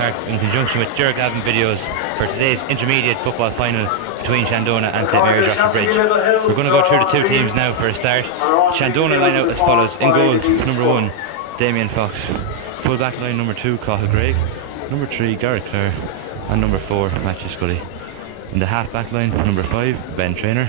Park in conjunction with Gavin Videos for today's intermediate football final between Shandona and St Mary's Rochester Bridge. We're going to go through the two teams now for a start. Shandona line out as follows. In goal, number 1, Damien Fox. Full back line, number 2, Cathal Craig. Number 3, Garrett Clare. And number 4, Matthew Scully. In the half back line, number 5, Ben Traynor.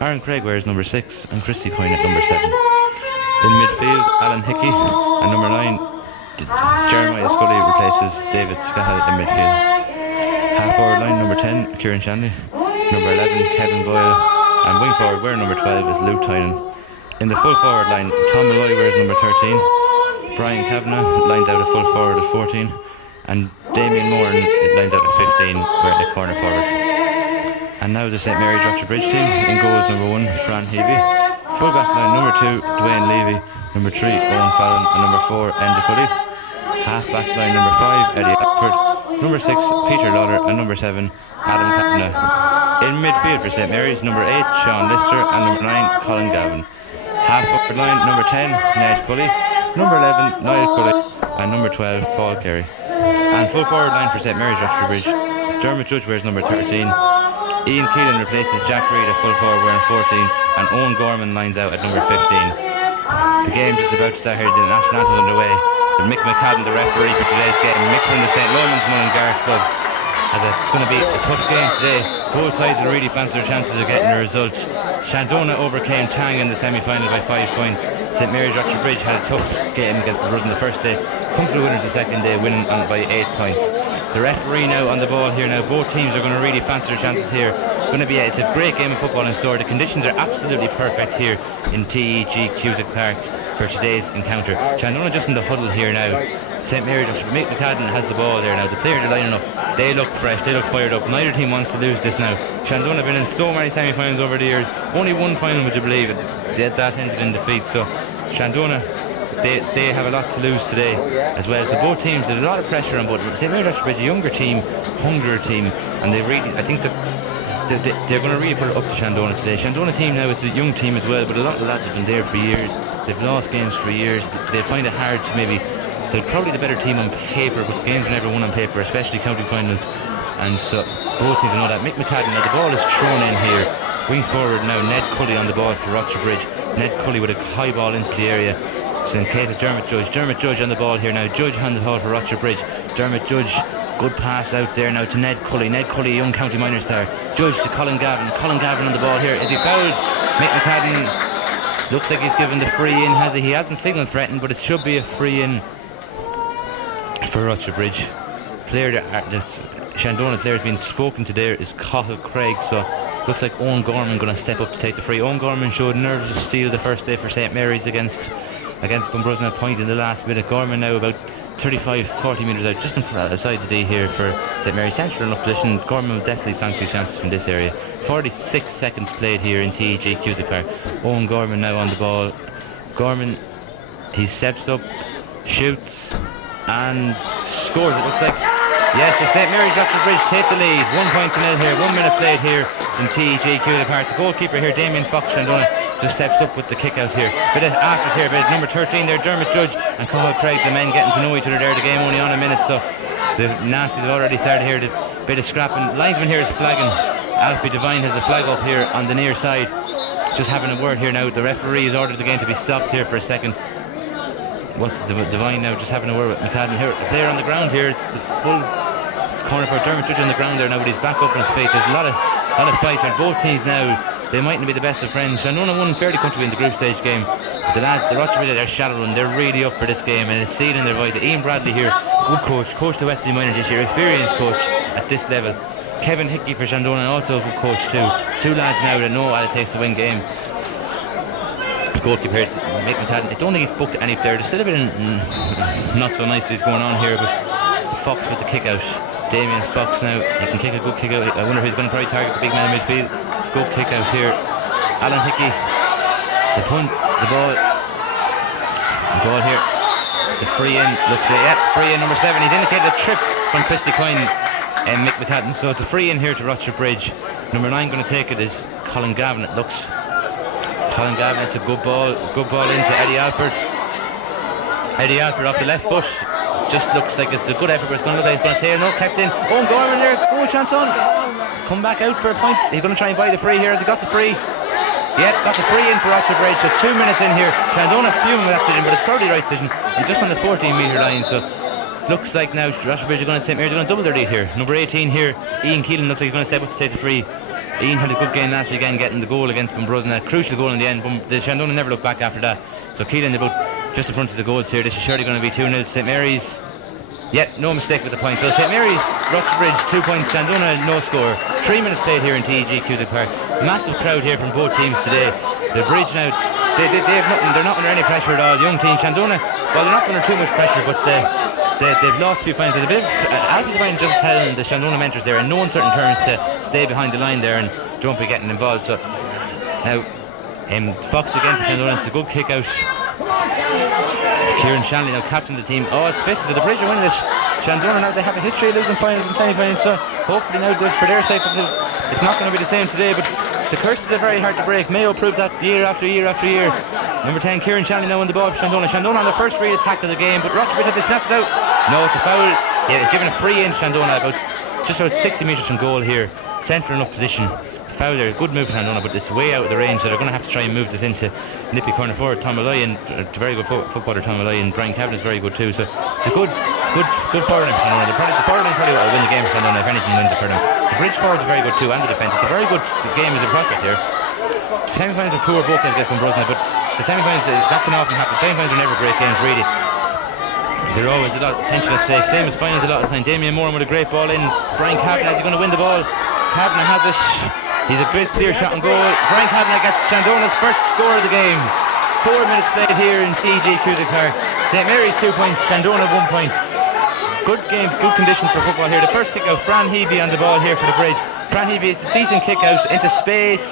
Aaron Craig wears number 6 and Christy Coyne at number 7. In midfield, Alan Hickey, and number 9, Jeremiah Scully replaces David Scahill in midfield. Half forward line, number 10, Kieran Shanley. Number 11, Kevin Boyle. And wing forward, wearing number 12, is Luke Tynan. In the full forward line, Tom Malloy wears number 13. Brian Kavanagh lines out a full forward at 14. And Damien Moran lines out at 15, wearing a corner forward. And now the St Mary's Rochester Bridge team. In goals, number 1, Fran Heavey. Full back line, number 2, Dwayne Levy. Number 3, Owen Fallon. And number 4, Enda Cuddy. Half back line, number 5, Eddie Alford. Number 6, Peter Lauder. And number 7, Adam Kavanagh. In midfield for St Mary's, number 8, Sean Lister. And number 9, Colin Gavin. Half forward line, number 10, Ned Cully. Number 11, Niall Cully. And number 12, Paul Carey. And full forward line for St Mary's Rochester Bridge. Dermot Judge wears number 13. Ian Keelan replaces Jack Reid at full forward wearing 14, and Owen Gorman lines out at number 15. The game just about to start here, the national anthem underway. The Mick McCadden, the referee for today's game, mixing the St Lomans Mullingar club. As it's going to be a tough game today. Both sides will really fancy their chances of getting a result. Shandona overcame Tang in the semi-final by 5 points. St Mary's Rochester Bridge had a tough game against the Rudd the first day. Comfortable winners the second day, winning on by 8 points. The referee now on the ball here now. Both teams are going to really fancy their chances here. It's a great game of football in store. The conditions are absolutely perfect here in TEG Cusack Park for today's encounter. Shandona just in the huddle here now. St Mary's, Mick McCadden has the ball there now. The players are lining up. They look fresh, they look fired up. Neither team wants to lose this now. Shandona have been in so many semi-finals over the years. Only one final, would you believe it? That ended in defeat. So Shandona, they have a lot to lose today as well. So both teams, there's a lot of pressure on both. St Mary's Rochester Bridge, a younger team, hungrier team, and they really, I think they're going to really put it up to Shandona today. Shandona team now, it's a young team as well, but a lot of lads have been there for years. They've lost games for years. They find it hard to maybe. They're probably the better team on paper, but games are never won on paper, especially county finals. And so both teams know that. Mick McCadden, now the ball is thrown in here. Wing forward now, Ned Cully on the ball for Rochester Bridge. Ned Cully with a high ball into the area. So in case of Dermot Judge. Dermot Judge on the ball here now. Judge on the ball for Rochester Bridge. Dermot Judge, good pass out there now to Ned Cully. Ned Cully, young county minor star. Judge to Colin Gavin. Colin Gavin on the ball here. Is he fouled? Mick McCadden looks like he's given the free in, has he? He hasn't signalled threatened, but it should be a free in for Rochester Bridge. Shandona player has been spoken to there is Cathal Craig, so looks like Owen Gorman going to step up to take the free. Owen Gorman showed nerves of steel the first day for St Mary's against Bunbrusna Point in the last minute. Gorman now about 35-40 metres out, just outside the D here for St Mary's. Central enough position. Gorman will definitely fancy chances from this area. 46 seconds played here in TEG Cusack Park. Owen Gorman now on the ball. Gorman, he steps up, shoots and scores, it looks like. Yes, so St Mary's Rochester Bridge take the lead. 1 point to nil here, 1 minute played here in TEG Cusack Park. The goalkeeper here, Damien Fox, Shandona, just steps up with the kick out here. But after here, but number 13 there, Dermot Judge and Cathal Craig, the men getting to know each other there. The game only on a minute, so the nasties have already started here. The bit of scrapping. Linesman here is flagging. Alfie Devine has a flag up here on the near side. Just having a word here now. The referee has ordered the game to be stopped here for a second. What's the Devine now just having a word with McCadden here. The player on the ground here. It's full corner for Dermot Judge on the ground there now, but he's back up on his feet. There's a lot of fights on both teams now. They mightn't be the best of friends. Shandona won fairly comfortably in the group stage game. But the lads, the Rochester Bridge, they're shadowing. They're really up for this game, and it's sealing their voice. Ian Bradley here, good coach to Wesley Miners this year, experienced coach at this level. Kevin Hickey for Shandona, also a good coach too. Two lads now that know what it takes to win games. The goalkeeper here, Mick McCadden, I don't think he's booked any player. There's still a bit of not so niceties going on here, but Fox with the kick out. Damien Fox now, he can kick a good kick out. I wonder if he's going to probably target the big man in midfield. Good kick out here. Alan Hickey, the punt, the ball here. The free in, looks like, yeah, free in number 7. He's indicated a trip from Christy Coyne and Mick McCadden, so it's a free in here to Rochester Bridge. Number 9 going to take it is Colin Gavin, it looks. Colin Gavin, it's a good ball into Eddie Alford. Eddie Alford off the left foot. just looks like it's a good effort, but it's going to look like it's going to tail. No, kept in. Owen Gorman there, goal chance on. Come back out for a point. He's going to try and buy the free here. Has he got the free? Yeah, got the free in for Rochford Bridge. So 2 minutes in here. Chandona fuming with that decision, but it's probably the right decision. He's just on the 14-metre line, so looks like now Rochford Bridge are going to St Mary's. They're going to double their lead here. Number 18 here, Ian Keelan, looks like he's going to step up to take the free. Ian had a good game last week again, getting the goal against Bunbruzzen, a crucial goal in the end. The Shandona never looked back after that. So Keelan about just in front of the goals here. This is surely going to be 2-0 St Mary's. Yet no mistake with the point. So St Mary's, Rochford Bridge 2 points, Shandona no score. 3 minutes played here in TEG Cusack Park. Massive crowd here from both teams today. The Bridge now, they have nothing, they're not under any pressure at all. The young team, Shandona, well, they're not under too much pressure, but they've lost a few points. There's a bit of Alfie Devine just telling the Shandona mentors there in no uncertain terms to stay behind the line there and don't be getting involved. So now Fox again for Shandona. It's a good kick out. Kieran Shanley now captain the team. Oh, it's fisted. The Bridge are winning this. Shandona now, they have a history of losing finals and semi-finals, so hopefully now good for their sake. It's not going to be the same today, but the curses are very hard to break. Mayo proved that year after year after year. Number 10, Kieran Shanley now on the ball for Shandona. Shandona on the first real attack of the game, but Rochford have they snapped it out. No, it's a foul. Yeah, it's given a free in Shandona, just about 60 metres from goal here. Centre enough position. Foul there, good move for Shandona, but it's way out of the range, so they're going to have to try and move this into nippy corner forward. Tom Malloy, and very good footballer Tom Malloy, and Brian Cavan is very good too. So it's a good forward line for Shandona. The forward line probably will win the game for Shandona if anything wins it for them. The Bridge forwards are very good too, and the defence. It's a very good game as a prospect here. The semi-finals are poor both games against Bunbruzzen, but the semi-finals, that can often happen. Semi-finals are never great games really. They're always a lot of tension at stake. Same as finals a lot of time. Damien Moran with a great ball in. Brian Kavanagh is going to win the ball. Kavanagh has it. He's a great clear shot and goal. Brian Kavanagh gets Shandona's first score of the game. 4 minutes played here in TEG Cusack Park. St Mary's 2 points, Shandona 1 point. Good game, good conditions for football here. The first kick out, Fran Hebe on the ball here for the Bridge. Fran Hebe, it's a decent kick out into space.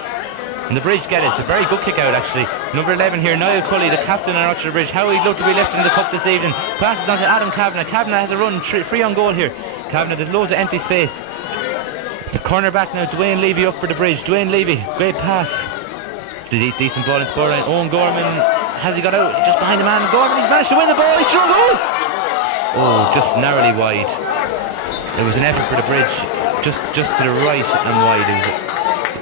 And the Bridge get it. It's a very good kick out actually. Number 11 here, Niall Cully, the captain of Rochford Bridge. How he'd love to be lifting the cup this evening. Passes on to Adam Kavanagh. Kavanagh has a run, free on goal here. Kavanagh, there's loads of empty space. The corner back now, Dwayne Levy up for the Bridge. Dwayne Levy, great pass. Decent ball in the scoreline. Owen Gorman, has he got out? Just behind the man. Gorman, he's managed to win the ball. He's through goal. Oh, just narrowly wide. It was an effort for the Bridge, just to the right and wide.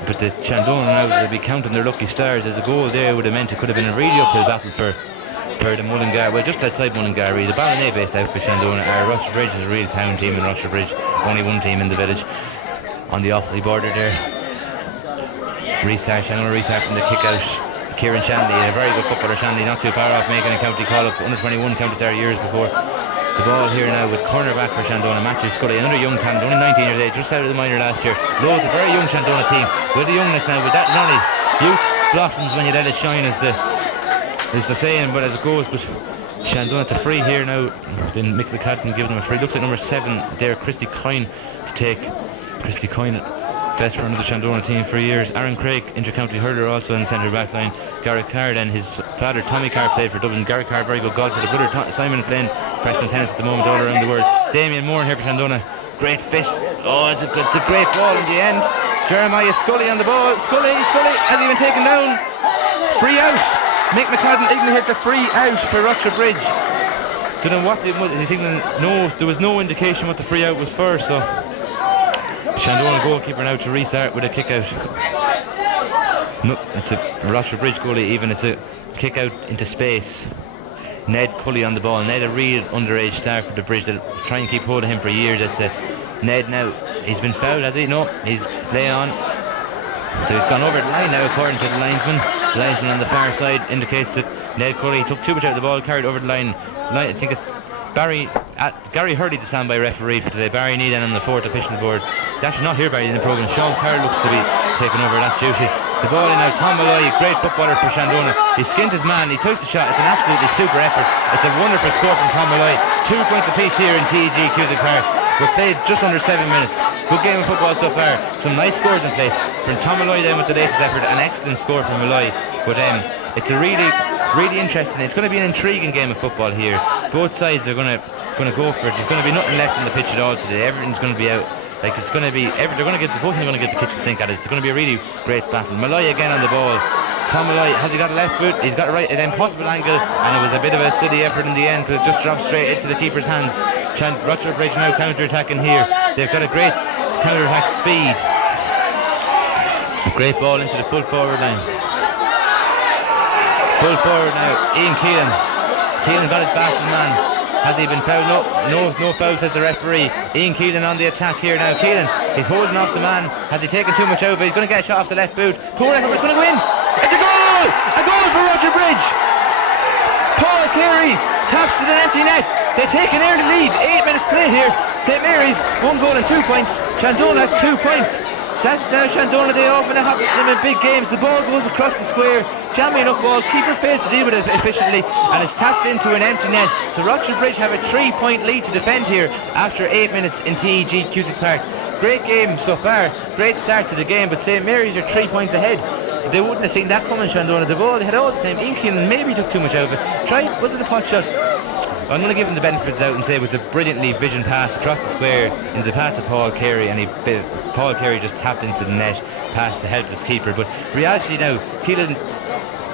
But the Shandona now, they'll be counting their lucky stars. There's a goal there would have meant it could have been a really uphill battle for the Mullingar. Well, just outside Mullingar. The Ballina based out for Shandona. Rochford Bridge is a real town team in Rochford Bridge. Only one team in the village. On the Offaly border there. Shandona restart from the kick out. Kieran Shanley, a very good footballer. Shanley not too far off making a county call up. Under 21 counted there years before. The ball here now with cornerback for Shandona, Matthew Scully, another young talent, only 19 years of age, just out of the minor last year. Loads of very young Shandona team. With the youngness now, with that not only youth blossoms when you let it shine is the saying, but as it goes. But Shandona to free here now. Then Mick McCadden giving them a free. Looks like number 7 there, Christy Coyne to take. Christy Coyne, best friend of the Shandona team for years. Aaron Craig, inter-county hurler, also in the centre back line. Garrett Card and his father Tommy Card played for Dublin. Garrett Card, very good golfer. The brother Simon playing professional tennis at the moment all around the world. Damien Moran here for Shandona. Great fist. Oh, it's a great ball in the end. Jeremiah Scully on the ball. Scully has he been taken down? Free out. Mick McCadden even hit the free out for Rochford Bridge. Don't know what he's thinking. No, there was no indication what the free out was for. So Shandona goalkeeper now to restart with a kick out. No, it's a Rochford Bridge goalie even. It's a kick out into space. Ned Cully on the ball. Ned, a real underage star for the Bridge. They'll try and keep hold of him for years. That's Ned now. He's been fouled, has he? No, he's playing on. So he's gone over the line now according to the linesman. The linesman on the far side indicates that Ned Cully took too much out of the ball, carried over the line. I think it's Gary Hurley, the standby referee for today. Barry Needham on the 4th official board. He's actually not here, Barry, in the programme. Sean Carr looks to be taking over that duty. The ball in now, Tom Malloy, great footballer for Shandona. He skinned his man, he took the shot. It's an absolutely super effort. It's a wonderful score from Tom Malloy. 2 points apiece here in TEG Cusack Park. We've played just under 7 minutes. Good game of football so far. Some nice scores in place. From Tom Malloy then with the latest effort, an excellent score from Malloy. But it's a really interesting. It's going to be an intriguing game of football here. Both sides are going to go for it. There's going to be nothing left on the pitch at all today. Everything's going to be out. Like they're going to get the kitchen sink at it. It's going to be a really great battle. Malloy again on the ball. Tom Malloy, has he got a left boot? He's got it right at an impossible angle, and it was a bit of a silly effort in the end, but it just dropped straight into the keeper's hands. Rochester Bridge now counter-attacking here. They've got a great counter-attack speed. A great ball into the full forward line. Full forward now, Ian Keelan. Keelan got his back to the man. Has he been fouled? No foul, says the referee. Ian Keelan on the attack here now. Keelan, he's holding off the man. Has he taken too much over? He's going to get a shot off the left boot. Poor effort, it's going to go in. It's a goal! A goal for Roger Bridge. Paul Carey taps to the empty net. They take an early lead. 8 minutes play here. St Mary's 1 goal and 2 points. Shandona 2 points. That's now Shandona. They often have them in big games. The ball goes across the square. Jamming up ball. Keeper fails to deal with it efficiently, and it's tapped into an empty net. So Rochester Bridge have a 3-point lead to defend here after 8 minutes in TEG Cusack Park. Great game so far. Great start to the game, but St Mary's are 3 points ahead. They wouldn't have seen that coming, Shandona. The ball, they had all the time. Ian maybe took too much out of it. Was it a pot shot? I'm going to give him the benefits out and say it was a brilliantly visioned pass across the square into the pass of Paul Carey, and Paul Carey just tapped into the net past the helpless keeper. But reality now, Keelan,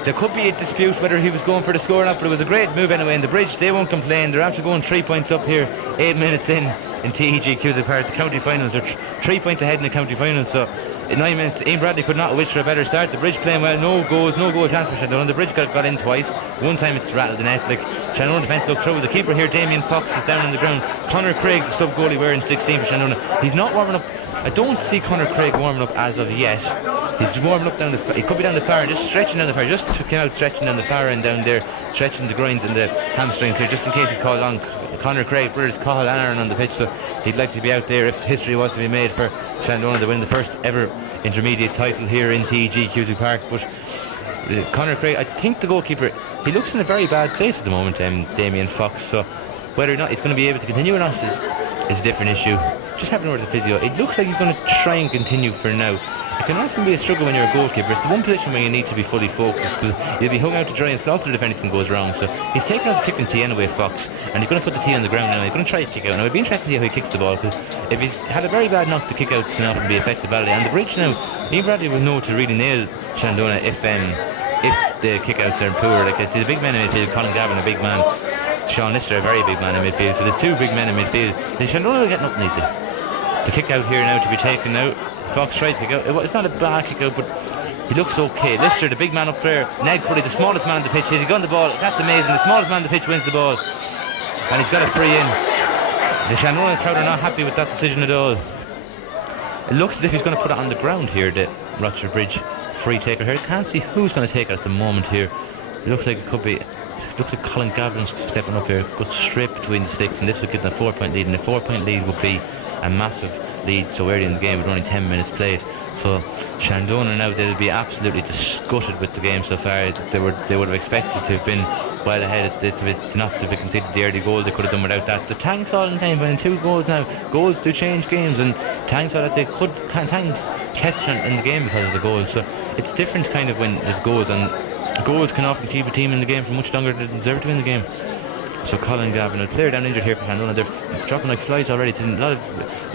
there could be a dispute whether he was going for the score or not, but it was a great move anyway. In the Bridge, they won't complain. They're after going 3 points up here, 8 minutes in TEG Cusack Park. The county finals, they're 3 points ahead in the county finals. So in 9 minutes, Ian Bradley could not wish for a better start. The Bridge playing well, no goal chance for Shandona. The Bridge got in twice. One time it's rattled the net. Like Shandona defence looked through. The keeper here, Damien Fox, is down on the ground. Connor Craig, the sub goalie, wearing 16 for Shandona. He's not warming up. I don't see Connor Craig warming up as of yet. He's warming up down the. He could be down the far, just stretching down the far. Just came out stretching down the far end down there, stretching the groins and the hamstrings here, just in case he's called on. Connor Craig, brothers Cathal and Aaron on the pitch, so he'd like to be out there if history was to be made for Shandona to win the first ever intermediate title here in TEG Cusack Park. But Connor Craig, I think the goalkeeper, he looks in a very bad place at the moment, Damien Fox, so whether or not he's going to be able to continue or not is a different issue. Just having over the physio, it looks like he's going to try and continue for now. It can often be a struggle when you're a goalkeeper. It's the one position where you need to be fully focused, because you'll be hung out to dry and slaughtered if anything goes wrong. So he's taking out the kicking tee anyway, Fox, and he's going to put the tee on the ground now. He's going to try to kick out. Now it'd be interesting to see how he kicks the ball, because if he's had a very bad knock, the kick out can often be effective badly. And the Bridge now, Ian Bradley will know to really nail Shandona if the kick outs are poor. Like I see the big men in midfield, Colin Gavin a big man, Sean Lister a very big man in midfield. So there's two big men in midfield. Then Shandona will get nothing easy. The kick out here now to be taken out. Fox tries to kick out. It's not a bad kick out, but he looks okay. Lister, the big man up there. Ned Curry, the smallest man on the pitch. He's got the ball. That's amazing. The smallest man on the pitch wins the ball. And he's got a free in. The Shandona crowd are not happy with that decision at all. It looks as if he's going to put it on the ground here, the Rochester Bridge free taker here. I can't see who's going to take it at the moment here. It looks like it could be. It looks like Colin Gavin's stepping up here. Good straight between the sticks, and this would give them a 4-point lead. And the 4-point lead would be a massive lead so early in the game with only 10 minutes played. So Shandona now, they'll be absolutely disgusted with the game so far. They would have expected to have been well ahead not to have conceded the early goal. They could have done without that. The Tang saw in time, but in 2 goals now, goals do change games, and Tang saw that Tang catch in the game because of the goals. So it's different kind of when there's goals, and goals can often keep a team in the game for much longer than they deserve to win the game. So Colin Gavin, a player down injured here for Shandona. They're dropping like flies already. It's a lot of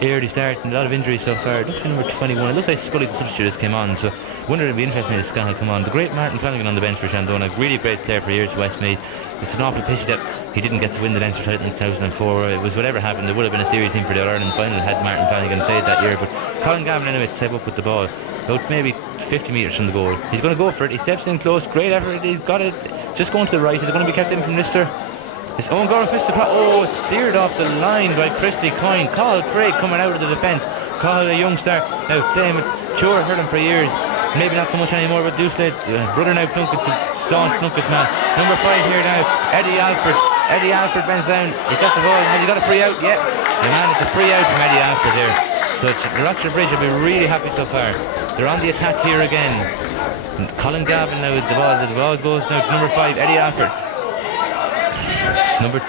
early starts and a lot of injuries so far. It looks like number 21. It looks like Scully, the substitute, has came on. So I wonder it'd be interesting if Scan had come on. The great Martin Flanagan on the bench for Shandona. Really great player for years, Westmeath. It's an awful pity that he didn't get to win the Leinster title in 2004. It was whatever happened. There would have been a serious team for the All-Ireland final had Martin Flanagan played that year. But Colin Gavin anyway step up with the ball. About maybe 50 metres from the goal. He's going to go for it. He steps in close. Great effort. He's got it. Just going to the right. Is it going to be kept in from Lister? His own goal fist steered off the line by Christy Coyne. Cathal Craig coming out of the defence. Cathal, a young star. Now Damon, sure, heard him for years. Maybe not so much anymore, but Deucelet, brother now Plunkett's a staunch Plunkett's man. Number 5 here now, Eddie Alford. Eddie Alford bends down. He's got the ball. Has he got a free out? Yeah. The man, it's a free out from Eddie Alford here. So the Rochester Bridge will be really happy so far. They're on the attack here again. Colin Gavin now with the ball. The ball goes now to number 5, Eddie Alford. Number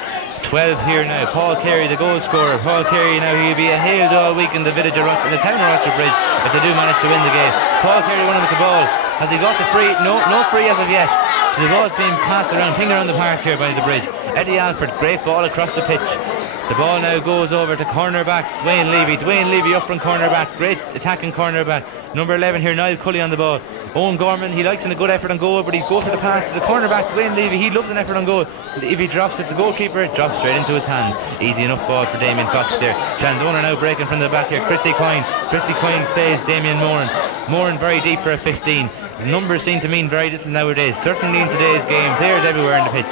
12 here now, Paul Carey, the goal scorer. Paul Carey now, he'll be hailed all week in the village of Rochester, in the town of Rochester Bridge, if they do manage to win the game. Paul Carey running with the ball. Has he got the free? No free as of yet. So the ball's being passed around, pinged around the park here by the Bridge. Eddie Alford, great ball across the pitch. The ball now goes over to cornerback Dwayne Levy. Dwayne Levy up from cornerback, great attacking cornerback. Number 11 here, Niall Cully on the ball. Owen Gorman, he likes a good effort on goal, but he'd go for the pass to the cornerback, Dwayne Levy. He loves an effort on goal. If he drops it, the goalkeeper drops straight into his hands. Easy enough ball for Damien Fox there. Shandona now breaking from the back here. Christy Coyne plays Damien Moran. Moran very deep for a 15. The numbers seem to mean very little nowadays, certainly in today's game. Players everywhere in the pitch.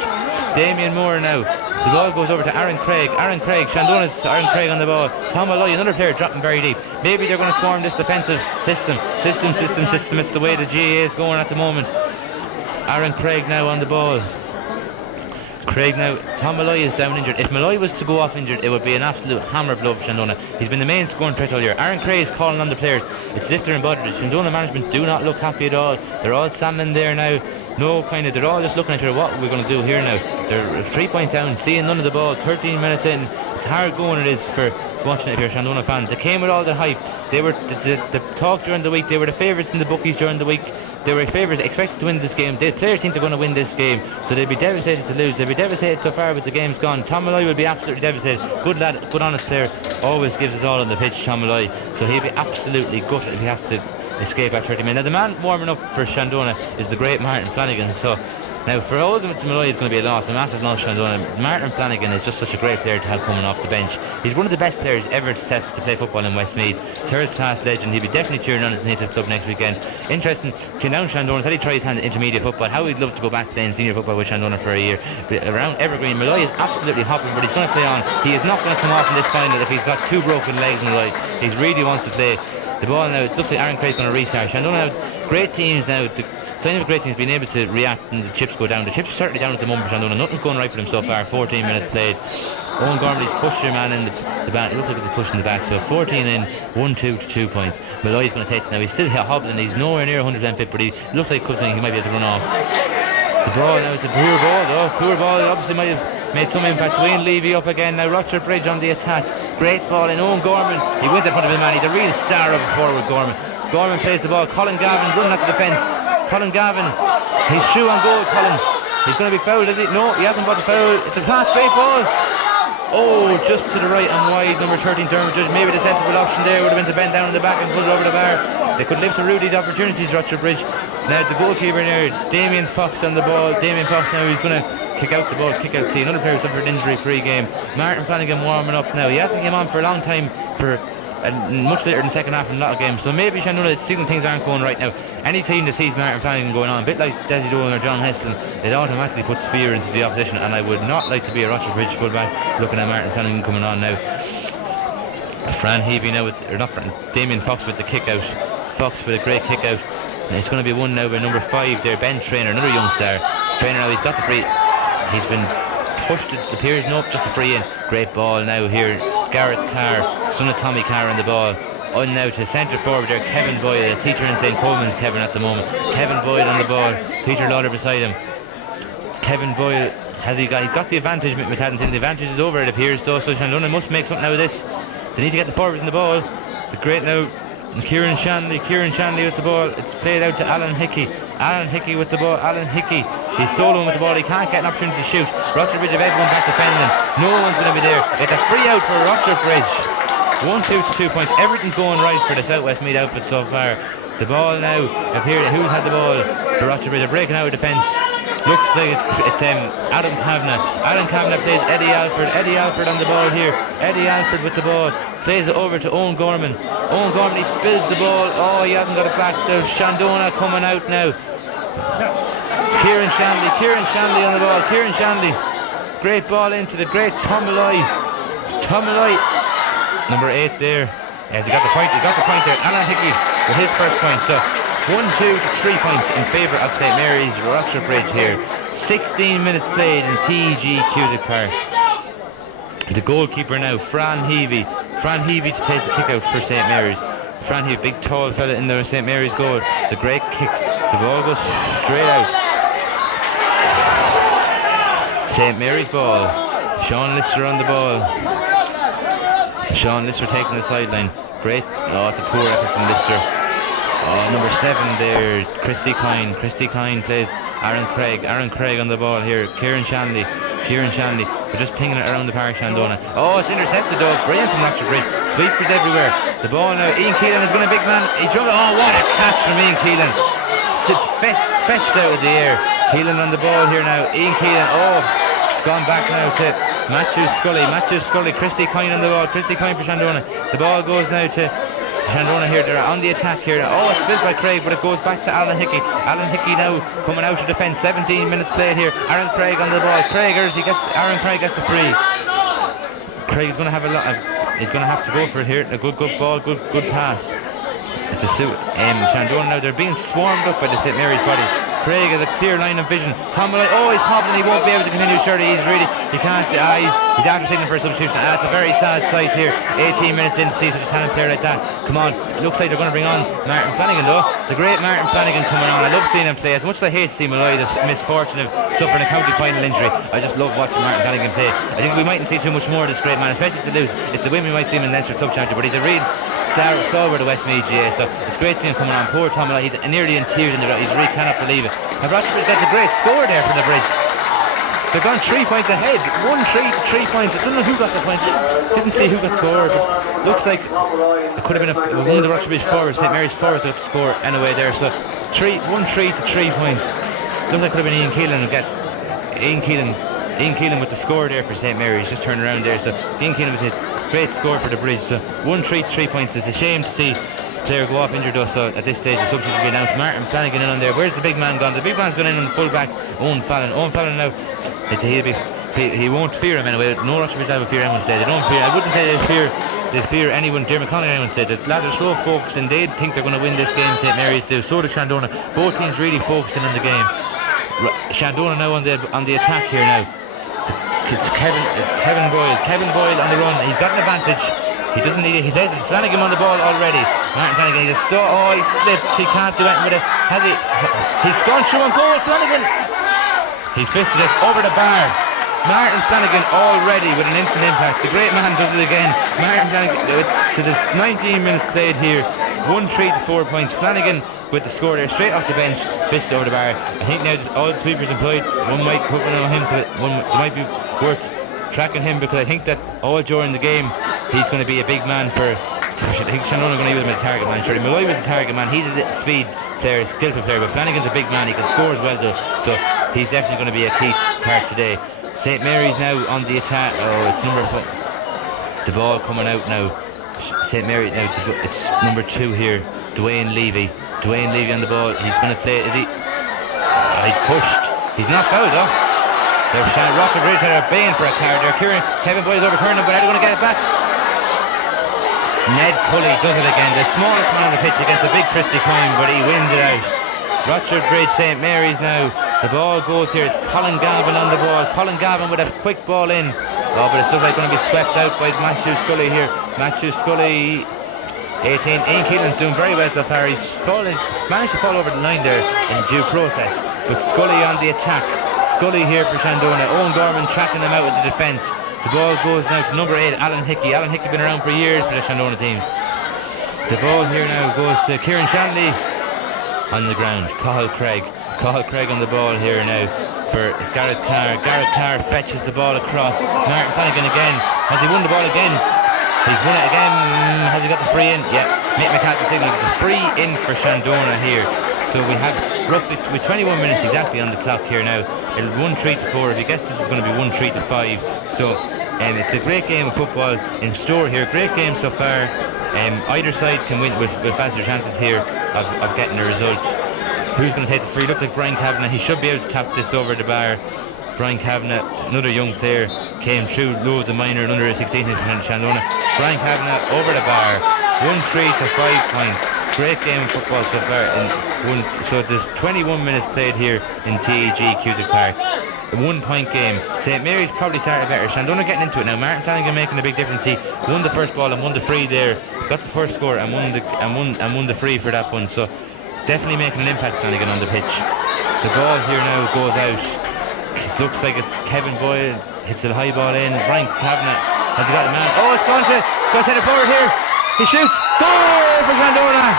Damien Moore now. The ball goes over to Aaron Craig. Shandona's Aaron Craig on the ball. Tom Malloy, another player dropping very deep. Maybe they're going to swarm this defensive system. It's the way the GAA is going at the moment. Aaron Craig now on the ball. Tom Malloy is down injured. If Malloy was to go off injured, it would be an absolute hammer blow for Shandona. He's been the main scoring threat all year. Aaron Craig is calling on the players. It's Lifter and Budge. Shandona management do not look happy at all. They're all standing there now. They're all just looking at what we're going to do here now. They're 3 points down, seeing none of the ball, 13 minutes in. It's hard going it is for watching it if you're Shandona fans. They came with all the hype. They were the talk during the week. They were the favourites in the bookies during the week. They were favourites, expected to win this game. The players think they're going to win this game, so they'll be devastated to lose. They'll be devastated so far, but the game's gone. Tom Malloy will be absolutely devastated. Good lad, good honest player, always gives us all on the pitch, Tom Malloy. So he'll be absolutely gutted if he has to escape at 30 minutes. Now the man warming up for Shandona is the great Martin Flanagan. So now for all of them, Malloy is going to be a loss, a massive loss for Shandona. Martin Flanagan is just such a great player to have coming off the bench. He's one of the best players ever to test to play football in Westmeath. Third class legend. He'll be definitely cheering on his native club next weekend. Interesting, Down Shandona said he tried his hand at intermediate football. How he'd love to go back playing senior football with Shandona for a year. But around Evergreen, Malloy is absolutely hopping, but he's going to play on. He is not going to come off in this final if he's got 2 broken legs in the leg. He really wants to play. The ball now, it looks like Aaron Craig's going to restart. Shandona have great teams now. The sign of a great team has been able to react and the chips go down. The chips are certainly down at the moment for Shandona. Nothing's going right for them so far. 14 minutes played. Owen Gormley's pushed your man in the back. It looks like he's pushing the back. So 14 in, 1-2 to 2 points. Malloy's going to take it now. He's still hobbling. He's nowhere near 100% fit, but he looks like he might be able to run off. The ball now, it's a poor ball though. Poor ball. It obviously might have made some impact. Wayne Levy up again. Now Rochester Bridge on the attack. Great ball in. Owen Gorman. He went in front of him, man. He's a real star of a forward, Gorman. Gorman plays the ball. Colin Gavin running at the defence. Colin Gavin. He's shoe on goal, Colin. He's going to be fouled, is he? No, he hasn't got the foul. It's a pass, great ball. Oh, just to the right and wide. Number 13, Dermot Judge. Maybe the sensible option there would have been to bend down in the back and put it over the bar. They could live to Rudy's opportunities, Rochester Bridge. Now the goalkeeper now, Damien Fox on the ball. Damien Fox now, he's going to kick out the ball, kick out T. Another player suffered an injury-free game. Martin Flanagan warming up now. He hasn't come on for a long time, for much later in the second half in a lot of games. So maybe Shandona signal things aren't going right now. Any team that sees Martin Flanagan going on, a bit like Desi Dolan or John Heston, it automatically puts fear into the opposition, and I would not like to be a Rochester Bridge fullback looking at Martin Flanagan coming on now. Fran Heavey now Damien Fox with the kick out. Fox with a great kick out. And it's going to be one now by number 5 there, Ben Traynor, another young star. Traynor now, he's got the free. He's been pushed, it appears, nope, just a free in. Great ball now here. Gareth Carr, son of Tommy Carr on the ball. On now to centre forward there, Kevin Boyle, a teacher in St. Coleman's, Kevin at the moment. Kevin Boyle on the ball, Peter Lauder beside him. Kevin Boyle, he's got the advantage, Mick McAdam. The advantage is over, it appears, though, so Shandona must make something out of this. They need to get the forwards in the ball. The great now, Kieran Shanley with the ball. It's played out to Alan Hickey. Alan Hickey with the ball. Alan Hickey, he's soloing with the ball. He can't get an opportunity to shoot. Rochester Bridge have everyone back defending. No one's going to be there. It's a free out for Rochester Bridge. 1-2 to 2 points. Everything's going right for the South Westmeath outfit so far. The ball now appears. Who's had the ball? For Rochester Bridge. They're breaking out of defence. Looks like it's Adam Kavanagh. Adam Kavanagh plays Eddie Alford. Eddie Alford on the ball here. Eddie Alford with the ball. Plays it over to Owen Gorman. Owen Gorman, he spills the ball. Oh, he hasn't got it back. There's Shandona coming out now. Kieran Shanley on the ball. Kieran Shanley. Great ball into the great Tom Malloy. Number 8 there. Yes, he got the point there. Alan Hickey with his first point. So 1-2 to 3 points in favour of St Mary's Rochester Bridge here. 16 minutes played in TG Cusack Park. The goalkeeper now, Fran Heavey. Fran Heavey to take the kick out for St Mary's. Fran Heavey, big tall fella in the St Mary's goal. It's a great kick. The ball goes straight out. St Mary's ball. Sean Lister on the ball. Sean Lister taking the sideline. Great. Oh, it's a poor effort from Lister. Oh, number 7 there, Christy Kine. Christy Kine plays Aaron Craig on the ball here. Kieran Shanley. We're just pinging it around the park, Shandona. Oh, it's intercepted though. Brilliant from Rochester Bridge. Sweepers everywhere. The ball now. Ian Keelan has been a big man. He's jumping. Oh, what a catch from Ian Keelan. fetched out of the air. Keelan on the ball here now. Ian Keelan, gone back now to Matthew Scully. Christy Coyne on the ball. Christy Coyne for Shandona. The ball goes now to Shandona here. They're on the attack here now. It's spilled by Craig, but it goes back to Alan Hickey. Alan Hickey now coming out to defence. 17 minutes played here. Aaron Craig on the ball. Aaron Craig gets the free. Craig's going to have he's going to have to go for it here. A good ball, good pass. It's a suit. Shandona now, they're being swarmed up by the St Mary's bodies. Craig has a clear line of vision. Tom Malloy, he's hobbling, he won't be able to continue. Surely he can't, he's after signaling for a substitution. It's a very sad sight here. 18 minutes in to see such a talented player like that. Come on, it looks like they're going to bring on Martin Flanagan though. The great Martin Flanagan coming on. I love seeing him play. As much as I hate to see Malloy, the misfortune of suffering a county final injury, I just love watching Martin Flanagan play. I think we mightn't see too much more of this great man, especially to lose. It's the win we might see him in Leinster Club Championship, but he's a real stalwart of West Meath GA, so it's great seeing him coming on. Poor Tom Malloy, he's nearly in tears in the he really cannot believe it. And Rochford gets a great score there from the bridge. They've gone 3 points ahead. 1-3 to 3 points. I don't know who got the points. Didn't see who got scored. Looks like it could have been one of the Rochford forwards, St Mary's forwards, got the score anyway there. So 1-3 to 3 points. Looks like it could have been Ian Keelan who gets Ian Keelan with the score there for St Mary's. Just turned around there. So Ian Keelan with his great score for the bridge. So 1-3 to 3 points. It's a shame to see player go off injured though, so at this stage the substitute will be announced. Martin Flanagan in on there. Where's the big man gone? The big man's gone in on the full back. Owen Fallon now. He won't fear him anyway. No Rochford will fear anyone today. They don't fear. I wouldn't say they fear anyone. Dermot Conley anyone said. The lads are so focused and they think they're going to win this game. St Mary's do. So does Shandona. Both teams really focusing on the game. Shandona now on the attack here now. It's Kevin Boyle on the run. He's got an advantage. He doesn't need it. He's Flanagan on the ball already. Martin Flanagan, he slipped. He can't do anything with it. He's gone through and goal. Flanagan. He's fisted it over the bar. Martin Flanagan already with an instant impact. The great man does it again. Martin Flanagan. So there's 19 minutes played here. 1-3 to 4 points. Flanagan with the score there straight off the bench. Fisted over the bar. I think now all the sweepers employed. One might put one on him. It might be worth tracking him because I think that all during the game he's going to be a big man for. I think Shandona are going to use him as a target man. Sure, Malloy was a target man. He's a speed player, skillful player, but Flanagan's a big man. He can score as well though, so he's definitely going to be a key part today. St Mary's now on the attack. It's number 4. The ball coming out now. St Mary's now. It's number 2 here. Dwayne Levy on the ball. He's going to play. He's pushed. He's knocked out though. They're Rochford Bridge are baying for a card. Kevin Boyle's overturning it, but they're going to get it back. Ned Cully does it again. The smallest man on the pitch against the big Christy Coyne, but he wins it out. Rochford Bridge, St Mary's now. The ball goes here. It's Colin Gavin on the ball. Colin Gavin with a quick ball in. But it's still like going to be swept out by Matthew Scully here. Matthew Scully, 18. Ian Keelan's doing very well so far. He's managed to fall over the line there in due process. But Scully on the attack. Scully here for Shandona. Owen Gorman tracking them out with the defence. The ball goes now to number 8, Alan Hickey. Alan Hickey been around for years for the Shandona teams. The ball here now goes to Kieran Shanley on the ground. Cathal Craig on the ball here now for Garrett Carr. Garrett Carr fetches the ball across. Martin Flanagan again. Has he won the ball again? He's won it again. Has he got the free in? Yeah. Mick McCarthy signals the free in for Shandona here. So we have roughly with 21 minutes exactly on the clock here now. It'll 1-3 to 4. If you guess this is going to be 1-3 to 5. So it's a great game of football in store here. Great game so far. Either side can win with faster chances here of getting a result. Who's going to take the free? Looks like Brian Kavanagh. He should be able to tap this over the bar. Brian Kavanagh, another young player, came through loads of minor and under 16 in Shandona. Brian Kavanagh over the bar. 1-3 to 5 points. Great game of football so far. So there's 21 minutes played here in TEG Cusack Park. A 1 point game. St Mary's probably started better. Shandona getting into it now. Martin Flanagan making a big difference. He won the first ball and won the free there. Got the first score and won the free for that one. So definitely making an impact, Flanagan, on the pitch. The ball here now goes out. It looks like it's Kevin Boyle. Hits the high ball in. Brian Kavanagh has he got the man. It's gone to the forward here. He shoots. Goal for Shandona.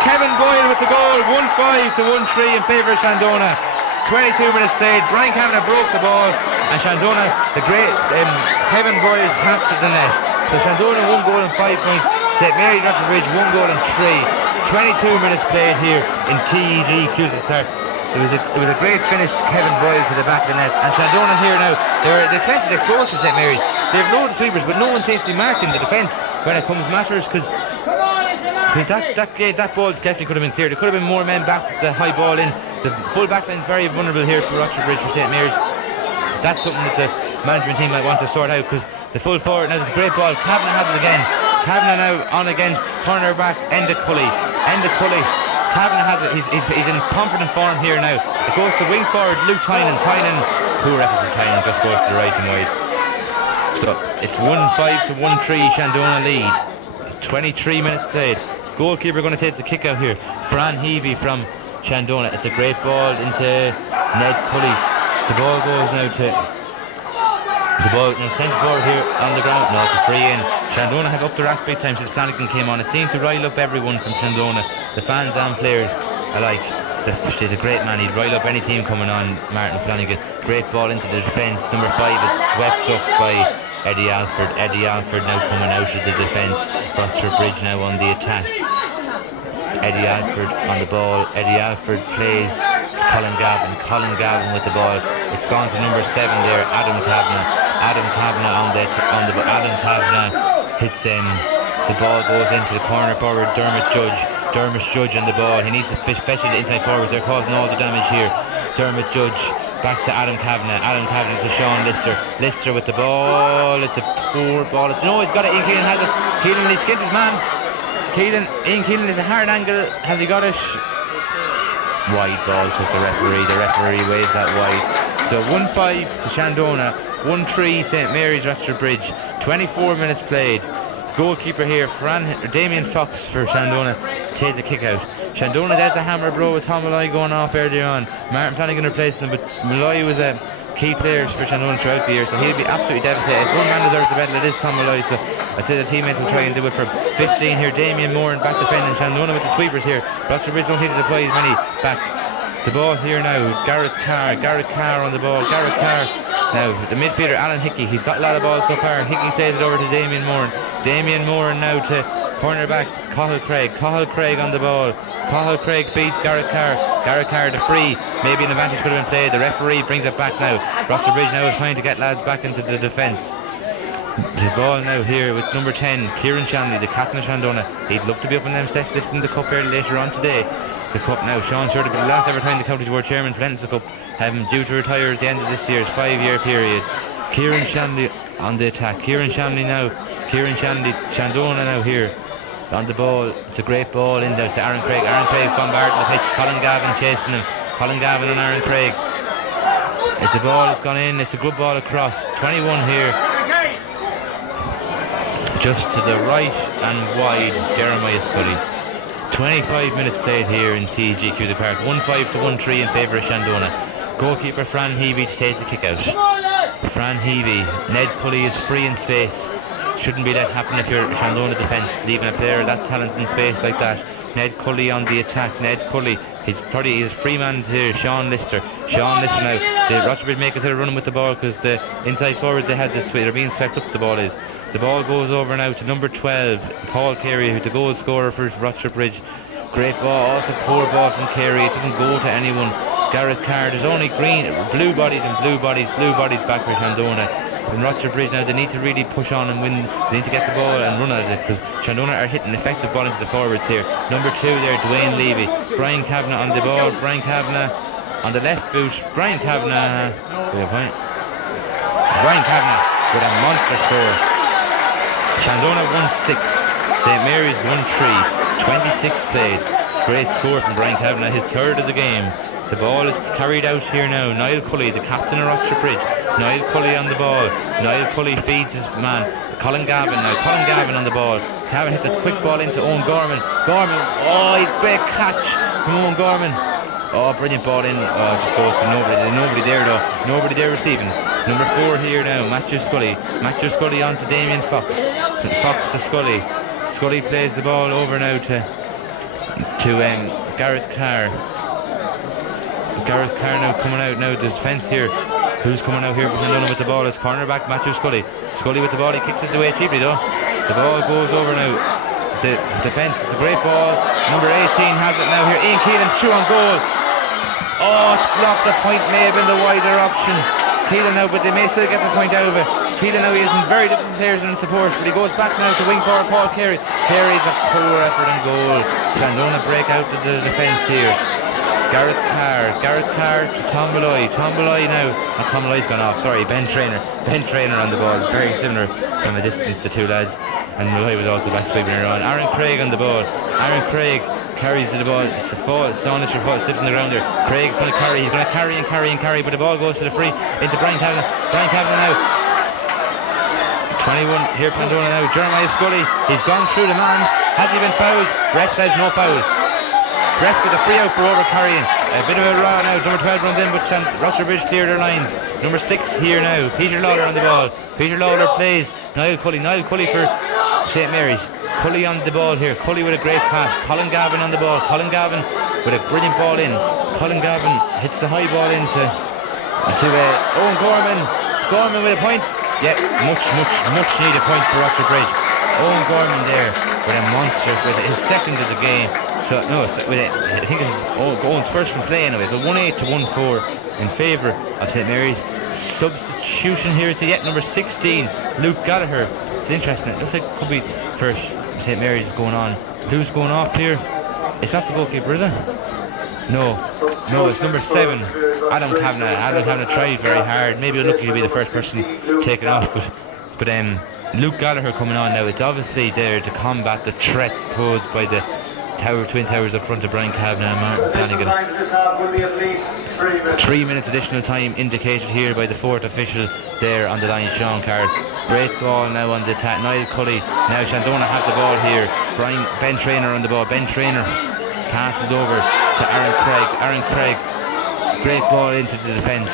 Kevin Boyle with the goal. 1-5 to 1-3 in favour of Shandona. 22 minutes played. Brian Kavanagh broke the ball and Shandona, the great Kevin Boyle tapped to the net. So Shandona 1 goal and 5 points. St Mary's Rochford Bridge 1 goal and 3. 22 minutes played here in TEG Cusack Start. It was a great finish, Kevin Boyle to the back of the net. And Shandona here now, they're essentially close to St Mary's. They've loads of sweepers, but no one seems to be marking the defence when it comes matters, because that ball definitely could have been cleared. There could have been more men back with the high ball in. The full back line is very vulnerable here for Rochester Bridge for St Mary's. That's something that the management team might want to sort out, because the full forward, now there's a great ball. Kavanagh has it again. Kavanagh now on against corner back Enda Cully. Kavanagh has it. He's in confident form here now. It goes to wing forward Luke Tynan. Poor effort from Tynan, just goes to the right and wide. So it's 1-5 to 1-3 Shandona lead. 23 minutes played. Goalkeeper going to take the kick out here. Fran Heavey from Shandona. It's a great ball into Ned Cully. The ball goes now to sent forward here on the ground. No, it's a free in. Shandona have up the rack big time since Flanagan came on. It seems to rile up everyone from Shandona, the fans and players alike. He's a great man. He'd rile up any team coming on. Martin Flanagan. Great ball into the defence. Number 5 is swept up by Eddie Alford. Eddie Alford now coming out of the defence. Rochester Bridge now on the attack. Eddie Alford on the ball. Eddie Alford plays Colin Gavin with the ball. It's gone to number 7 there, Adam Kavanagh. Adam Kavanagh hits the ball goes into the corner forward. Dermot Judge on the ball. He needs to fetch it inside forwards. They're causing all the damage here. Dermot Judge back to Adam Kavanagh. Adam Kavanagh to Sean Lister. Lister with the ball. It's a poor ball. He's got it. Ian Keelan has it. Keelan, he skids his man. Ian Keelan is a hard angle. Has he got it? Wide ball took the referee. The referee waves that wide. So 1-5 to Shandona. 1-3 St Mary's Rochester Bridge. 24 minutes played. Goalkeeper here, Damien Fox for Shandona. Take the kick out. Shandona, there's a hammer blow with Tom Malloy going off earlier on. Martin Flanagan replaced him, but Malloy was a key player for Shandona throughout the year, so he'll be absolutely devastated. If one man deserves the medal, it is Tom Malloy, so I say the teammates will try and do it for 15 here. Damien Moore and back defending. Shandona with the sweepers here. Rochester Bridge don't need to deploy as many back. The ball here now, Garrett Carr on the ball. Garrett Carr. Now, the midfielder, Alan Hickey, he's got a lot of balls so far. Hickey says it over to Damien Moore. Damien Moore now to cornerback, Cathal Craig on the ball. Cathal Craig feeds Garrett Carr. Garrett Carr to free. Maybe an advantage could have been played. The referee brings it back now. Rochester Bridge now is trying to get lads back into the defence. The ball now here with number 10, Kieran Shanley, the captain of Shandona. He'd love to be up in them steps lifting the cup here later on today. The cup now, Sean Shorty, the last ever time the County Board Chairman presents the cup, having due to retire at the end of this year's 5-year period. Kieran Shanley on the attack. Kieran Shanley, Shandona now here on the ball. It's a great ball in there to Aaron Craig. Aaron Craig bombarding the pitch. Colin Gavin chasing him. Colin Gavin and Aaron Craig. It's a ball that's gone in. It's a good ball across. 21 here. Just to the right and wide, Jeremiah Scully. 25 minutes played here in TG Cusack Park. 1-5 to 1-3 in favour of Shandona. Goalkeeper Fran Heavey to take the kick out. Fran Heavey. Ned Cully is free in space. Shouldn't be let happen if you're Shandona defence, leaving a player of that talent in space like that. Ned Cully on the attack. Ned Cully. He's free man here. Sean Lister now. The Rochester Bridge make a running with the ball because the inside forwards they had this way. They're being swept up. The ball is. The ball goes over now to number 12, Paul Carey, who's the goal scorer for Rochester Bridge. Great ball, also poor ball from Carey. It doesn't go to anyone. Gareth Carr. There's only blue bodies back for Shandona. And Rochester Bridge now, they need to really push on and win. They need to get the ball and run at it because Shandona are hitting effective ball into the forwards here. Number 2 there, Dwayne Levy. Brian Kavanagh on the ball. Brian Kavanagh on the left boot. Brian Kavanagh with a monster score. Shandona 1-6, St Mary's 1-3, 26 played. Great score from Brian Kavanagh, his third of the game. The ball is carried out here now. Niall Cully, the captain of Rochester Bridge. Niall Cully on the ball. Niall Cully feeds his man. Colin Gavin now. Colin Gavin on the ball. Gavin hits a quick ball into Owen Gorman. He's great catch from Owen Gorman. Brilliant ball in. Just goes to nobody there though. Nobody there receiving. Number 4 here now, Matthew Scully on to Damien Fox. Fox to Scully. Scully plays the ball over now to Gareth Carr. Gareth Carr now coming out now. The defence here. Who's coming out here from Shandona with the ball is cornerback Matthew Scully. Scully with the ball. He kicks it away cheaply though. The ball goes over now. the defence. It's a great ball. Number 18 has it now here. Ian Keelan through on goal. Oh, it's blocked. The point may have been the wider option. Keelan now, but they may still get the point out of it. Keelan now, he isn't very different players in support, but he goes back now to wing forward Paul Carey. Carey's a poor effort in goal. Shandona break out to the defence here. Gareth Carr to Tom Malloy now. Tom Malloy's gone off, sorry. Ben Traynor on the ball, very similar from a distance, the two lads. And Malloy was also back sweeping it around. Aaron Craig on the ball. Aaron Craig carries the ball. It's a fall. Stone slips on the ground there. Craig's going to carry. He's going to carry, but the ball goes to the free into Brian Kavanagh. Brian Kavanagh now. 21 here, Shandona now. Jeremiah Scully. He's gone through the man. Has he been fouled? Ref says no foul. Ref with a free out for over carrying. A bit of a row now. Number 12 runs in, but Roger Bridge cleared their lines. Number 6 here now. Peter Lawler on the ball. Peter Lawler plays. Niall Cully for St Mary's. Cully on the ball here. Cully with a great pass. Colin Gavin on the ball. Colin Gavin with a brilliant ball in. Colin Gavin hits the high ball into Owen Gorman. Gorman with a point. Yeah, much needed point for Roger Bridge. Owen Gorman there with a monster, with his second of the game. So no, I think it's Owen's first from play anyway. So 1-8 to 1-4 in favour of St Mary's. Substitution here is yet number 16, Luke Gallagher. It's interesting. It looks like it could be first St Mary's is going on. Who's going off here? It's not the goalkeeper, is it? No, it's number 7, Adam Kavanagh. Adam Kavanagh tried very hard. Maybe unlucky to be the first person taken off, but Luke Gallagher coming on now. It's obviously there to combat the threat posed by the Twin Towers up front of Brian Kavanagh and Martin Flanagan. 3 minutes additional time indicated here by the fourth official there on the line, Sean Carr. Great ball now on the attack. Niall Cully. Now Shandona has the ball here. Ben Traynor on the ball. Ben Traynor passes over to Aaron Craig. Aaron Craig. Great ball into the defence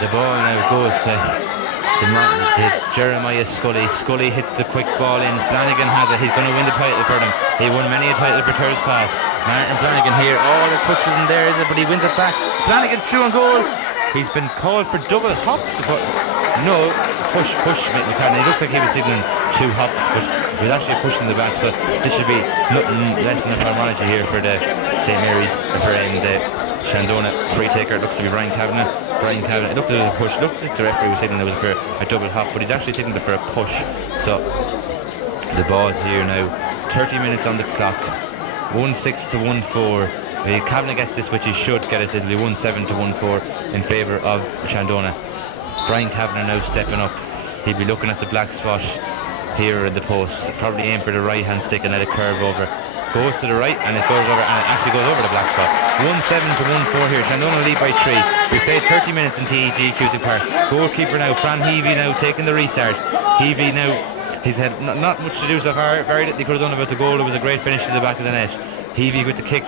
the ball now goes to Jeremiah Scully. Scully hits the quick ball in. Flanagan has it. He's going to win the title for them. He won many a title for Third Pass. Martin Flanagan here. All the touches in there, is it? But he wins it back. Flanagan's through on goal. He's been called for double hops. No, push, McCann. He looks like he was signaling 2 hops, but he was actually pushing the back. So this should be nothing less than a formality here for the St Mary's, for the Shandona free taker. It looks to be Brian Kavanagh. It looked like a push. Looked like the referee was signaling it was for a double hop, but he's actually signaling it for a push. So the ball's here now. 30 minutes on the clock. 1-6 to 1-4. Kavanagh gets this, which he should get it. It'll be 1-7 to 1-4 in favour of Shandona. Brian Kavanagh now stepping up. He'll be looking at the black spot here in the post. Probably aim for the right hand stick and let it curve over. Goes to the right and it goes over, and it actually goes over the black spot. 1-7 to 1-4 here. Shandona lead by 3. We played 30 minutes in TEG Cusick Park. Goalkeeper now, Fran Heavey now taking the restart. Heavey now, he's had not much to do so far. Very little he could have done about the goal. It was a great finish to the back of the net. Heavey with the kick.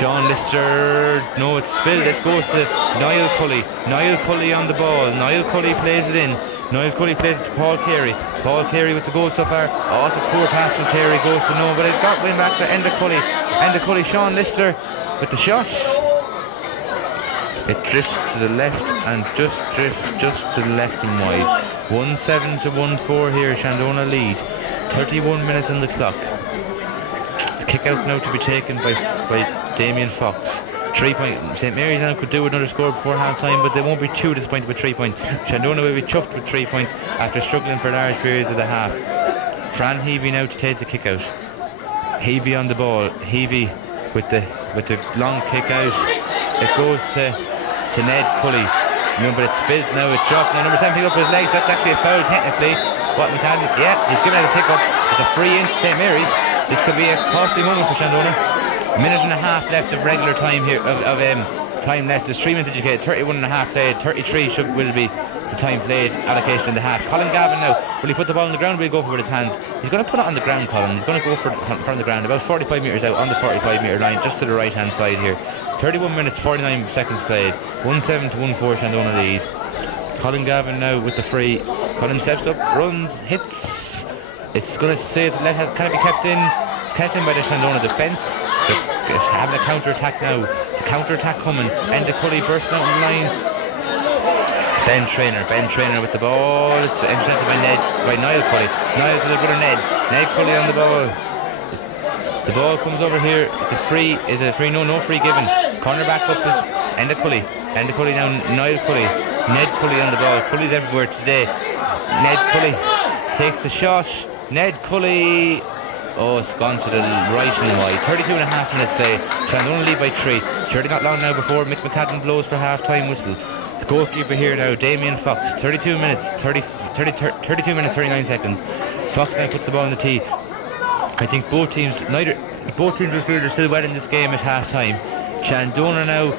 Sean Lister, no, it's spilled. It goes to Niall Cully. Niall Cully on the ball. Niall Cully plays it in. Niall Cully plays it to Paul Carey. Paul Carey with the goal so far. Oh, it's a poor pass from Carey. Goes to no, but it got win back to Enda Cully. Enda Cully. Sean Lister with the shot. It drifts to the left and just to the left and wide. 1-7 to 1-4 here. Shandona lead. 31 minutes on the clock. Kick out now to be taken by Damien Fox. 3 point. St Mary's now could do another score before half time, but they won't be too disappointed with 3 points. Shandona will be chuffed with 3 points after struggling for large periods of the half. Fran Heavey now to take the kick out. Heavey on the ball. Heavey with the long kick out. It goes to Ned Cully. No, but it's spilled now. It's dropped now. Number 7 pick up his legs. That's actually a foul technically. What McCann? Yeah, he's given out a pick up. It's a free in St Mary's. This could be a costly moment for Shandona. A minute and a half left of regular time here, of time left. There's 3 minutes educated, 31 and a half played, 33 will be the time played allocation in the half. Colin Gavin now, will he put the ball on the ground or will he go for it with his hands? He's going to put it on the ground, Colin. He's going to go for it from the ground, about 45 metres out on the 45 metre line, just to the right hand side here. 31 minutes, 49 seconds played. 1-7 to 1-4 Shandona lead. Colin Gavin now with the free. Colin steps up, runs, hits. It's going to say that can it be kept in by the Shandona defence. They're having a counter-attack now. The counter-attack coming. Enda Cully bursting out in line. Ben Trainer with the ball. It's intercepted by Niall Cully. Niall to the good of Ned. Ned Cully on the ball. The ball comes over here. It's a free. Is it a free? No free given. Corner back up is Enda Cully. Enda Cully now. Niall Cully. Ned Cully on the ball. Cully's everywhere today. Ned Cully takes the shot. Ned Cully. Oh, it's gone to the right and wide. 32 and a half minutes play. Shandona lead by 3. Surely not long now before Mick McCadden blows for half-time whistle. The goalkeeper here now, Damien Fox. 32 minutes, 39 seconds. Fox now puts the ball in the tee. I think both teams will feel they're still well in this game at half-time. Shandona now,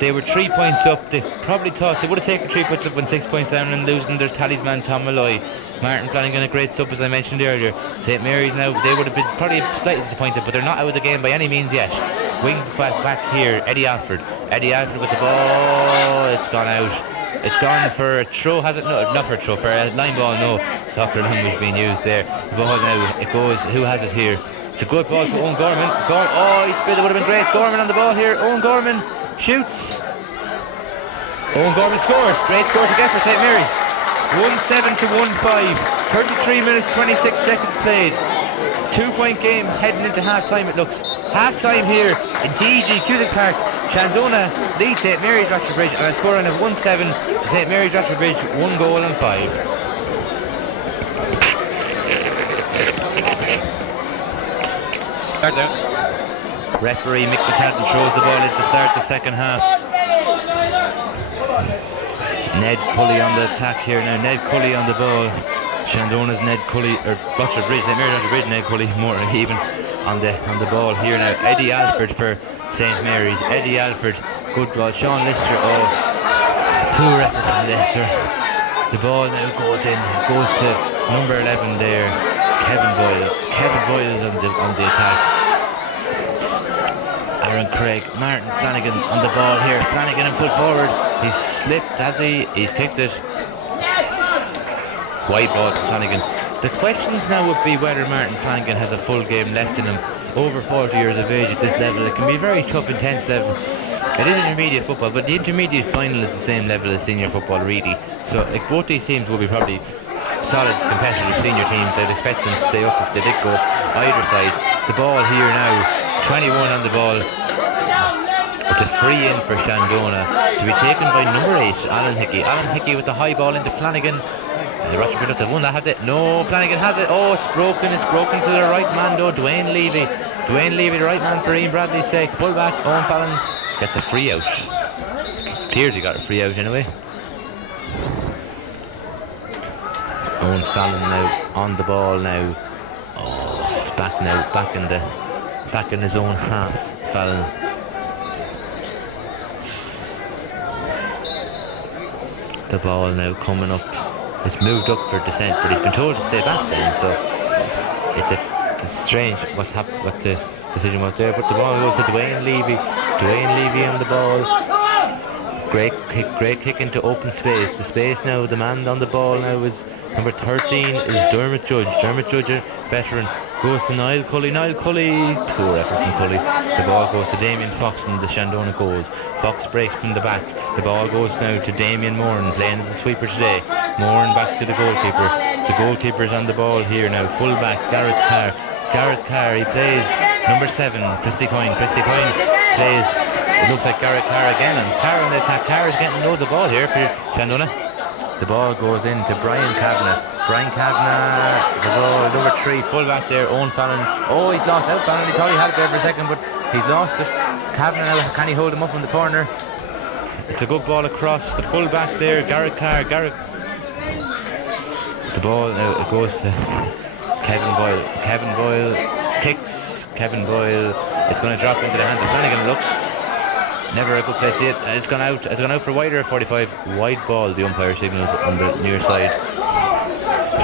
they were 3 points up. They probably thought they would have taken 3 points up when 6 points down and losing their talisman Tom Malloy. Martin Flanagan a great sub as I mentioned earlier. St Mary's now, they would have been probably slightly disappointed, but they're not out of the game by any means yet. Wing back here, Eddie Alford with the ball. It's gone out. It's gone for a throw, has it? No, not for a throw, for a line ball, no. Soccer language being used there. The ball now, it goes, who has it here? It's a good ball to Owen Gorman. Oh, he spilled, it would have been great. Gorman on the ball here. Owen Gorman shoots. Owen Gorman scores. Great score to get for St Mary's. 1-7 to 1-5. 33 minutes, 26 seconds played. 2-point game heading into half-time it looks. Half-time here in TG Cusack Park. Shandona leads St Mary's Rocherbridge and a scoreline of 1-7 to St Mary's Rocherbridge, 1 goal and 5. Start there. Referee Mick McCadden throws the ball in to start the second half. Ned Cully on the attack here now. Ned Cully on the ball. Shandona's Ned Cully, or Rocherbridge, St Mary's Rocherbridge, Ned Cully, more even on the ball here now. Eddie Alford for St Mary's. Eddie Alford, good ball. Sean Lister, poor effort from Lister. The ball now goes in. It goes to number 11 there, Kevin Boyle. Kevin Boyle is on the attack. Aaron Craig, Martin Flanagan on the ball here. Flanagan in full forward. He's slipped, has he? He's kicked it. Wide ball to Flanagan. The questions now would be whether Martin Flanagan has a full game left in him. Over 40 years of age at this level, it can be a very tough, intense level. It is intermediate football, but the intermediate final is the same level as senior football really. So both these teams will be probably solid competitive senior teams. I'd expect them to stay up if they did go either side. The ball here now, 21 on the ball. It's a free in for Shandona to be taken by number 8, Alan Hickey. Alan Hickey with the high ball into Flanagan. The Rocherbridge have won that, has it? No, Flanagan has it. Oh, it's broken to the right man though, Dwayne Levy. Dwayne Levy, the right man for Ian Bradley's sake. Pull back, Owen Fallon gets a free out. Appears he got a free out anyway. Owen Fallon now on the ball now. Oh, it's back now, back in his own half, Fallon. The ball now coming up. It's moved up for descent, but he's been told to stay back then, so it's strange what the decision was there. But the ball goes to Dwayne Levy. Dwayne Levy on the ball. Great kick into open space. The space now, the man on the ball now is number 13 is Dermot Judge. Dermot Judge, a veteran, goes to Niall Cully. Niall Cully, poor effort from Cully. The ball goes to Damien Fox and the Shandona goals. Fox breaks from the back. The ball goes now to Damien Moran, playing as a sweeper today. Moran back to the goalkeeper. The goalkeeper's on the ball here now. Full back, Garrett Carr. Garrett Carr, he plays number 7, Christy Coyne. Christy Coyne plays, it looks like Garrett Carr again. And Carr on the attack. Carr is getting loads of ball here for Shandona. The ball goes in to Brian Kavanagh. Brian Kavanagh, the ball, number 3, full back there, Owen Fallon. Oh, he's lost out, Fallon. He thought he had it there for a second, but he's lost it. Kavanagh, can he hold him up in the corner? It's a good ball across the full back there, Garrett Carr. The ball now, it goes to Kevin Boyle. Kevin Boyle kicks. Kevin Boyle, it's going to drop into the hands of Flanagan, looks. Never a good place to see it. It's gone out for wider at 45. Wide ball, the umpire signals on the near side.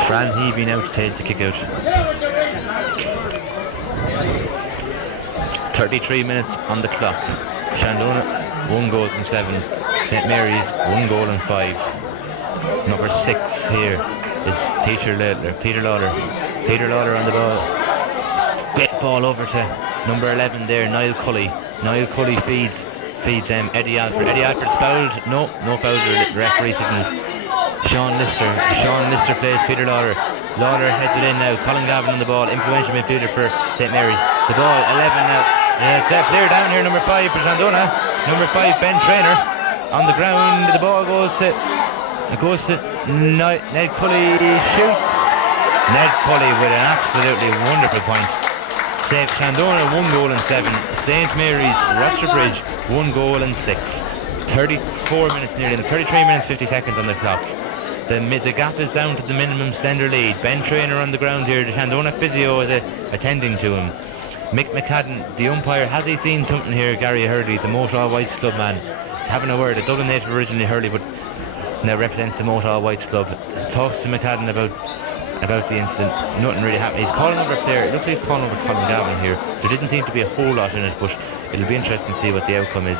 Fran Heavey now takes the kick out. 33 minutes on the clock. Shandona 1 goal and 7. St Mary's 1 goal and 5. Number 6 here is Peter Lawler. Peter Lawler on the ball. Great ball over to number 11 there, Niall Cully. Niall Cully feeds feeds them. Eddie Alford. Eddie Alford's fouled. No foul. The referee signals. Sean Lister plays Peter Lawler. Lawler heads it in now. Colin Gavin on the ball. Influential midfielder for St Mary's. The ball 11 now. Clear down here. Number 5 for Shandona. Number 5 Ben Traynor on the ground. The ball goes to Ned Cully. Shoots. Ned Cully with an absolutely wonderful point. Save Shandona 1 goal and 7. St Mary's Rochester Bridge 1 goal and 6. 34 minutes nearly. 33 minutes 50 seconds on the clock. The gap is down to the minimum slender lead. Ben Traynor on the ground here. The Shandona physio is attending to him. Mick McCadden, the umpire, has he seen something here? Gary Hurley, the Moat All Whites club man, having a word. A Dublin native originally, Hurley, but now represents the Moat All Whites club. Talks to McCadden about the incident. Nothing really happened. He's calling over a player. It looks like he's calling over Colin Gavin here. There didn't seem to be a whole lot in it, but it'll be interesting to see what the outcome is.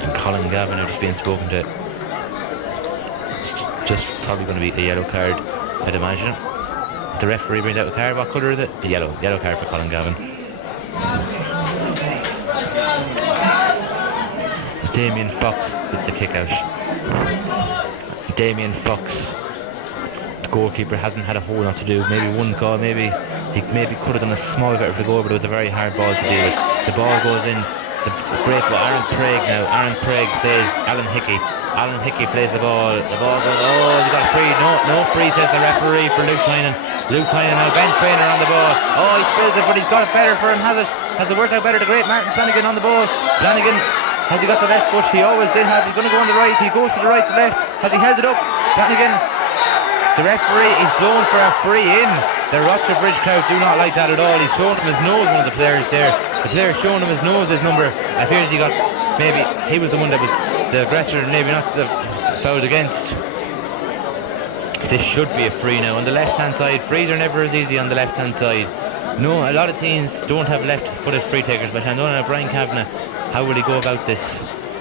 And Colin Gavin are just being spoken to. Just probably going to be a yellow card, I'd imagine. The referee brings out a card. What colour is it? The yellow card for Colin Gavin. Damien Fox with the kick out. Damien Fox, the goalkeeper, hasn't had a whole lot to do. Maybe one call, maybe he could have done a small bit of the goal, but it was a very hard ball to deal with. The ball goes in. The great ball. Aaron Craig now. Aaron Craig plays Alan Hickey. Alan Hickey plays the ball. The ball goes. Oh, he got a free. No free, says the referee for Luke Tynan. Luke Tynan now. Ben Traynor on the ball. Oh, he spills it, but he's got it better for him. Has it worked out better? The great Martin Flanagan on the ball. Flanagan, has he got the left foot? He always did have. He's going to go on the right. He goes to the right, to left. Has he held it up? Flanagan. The referee is blown for a free in. The Rochester Bridge crowd do not like that at all. He's showing him his nose, one of the players there. The player showing him his nose, his number. I fear he got, maybe he was the one that was the aggressor, maybe not the fouled against. This should be a free now. On the left hand side, frees are never as easy on the left hand side. No, a lot of teams don't have left footed free takers, but I don't know Brian Kavanagh, how will he go about this?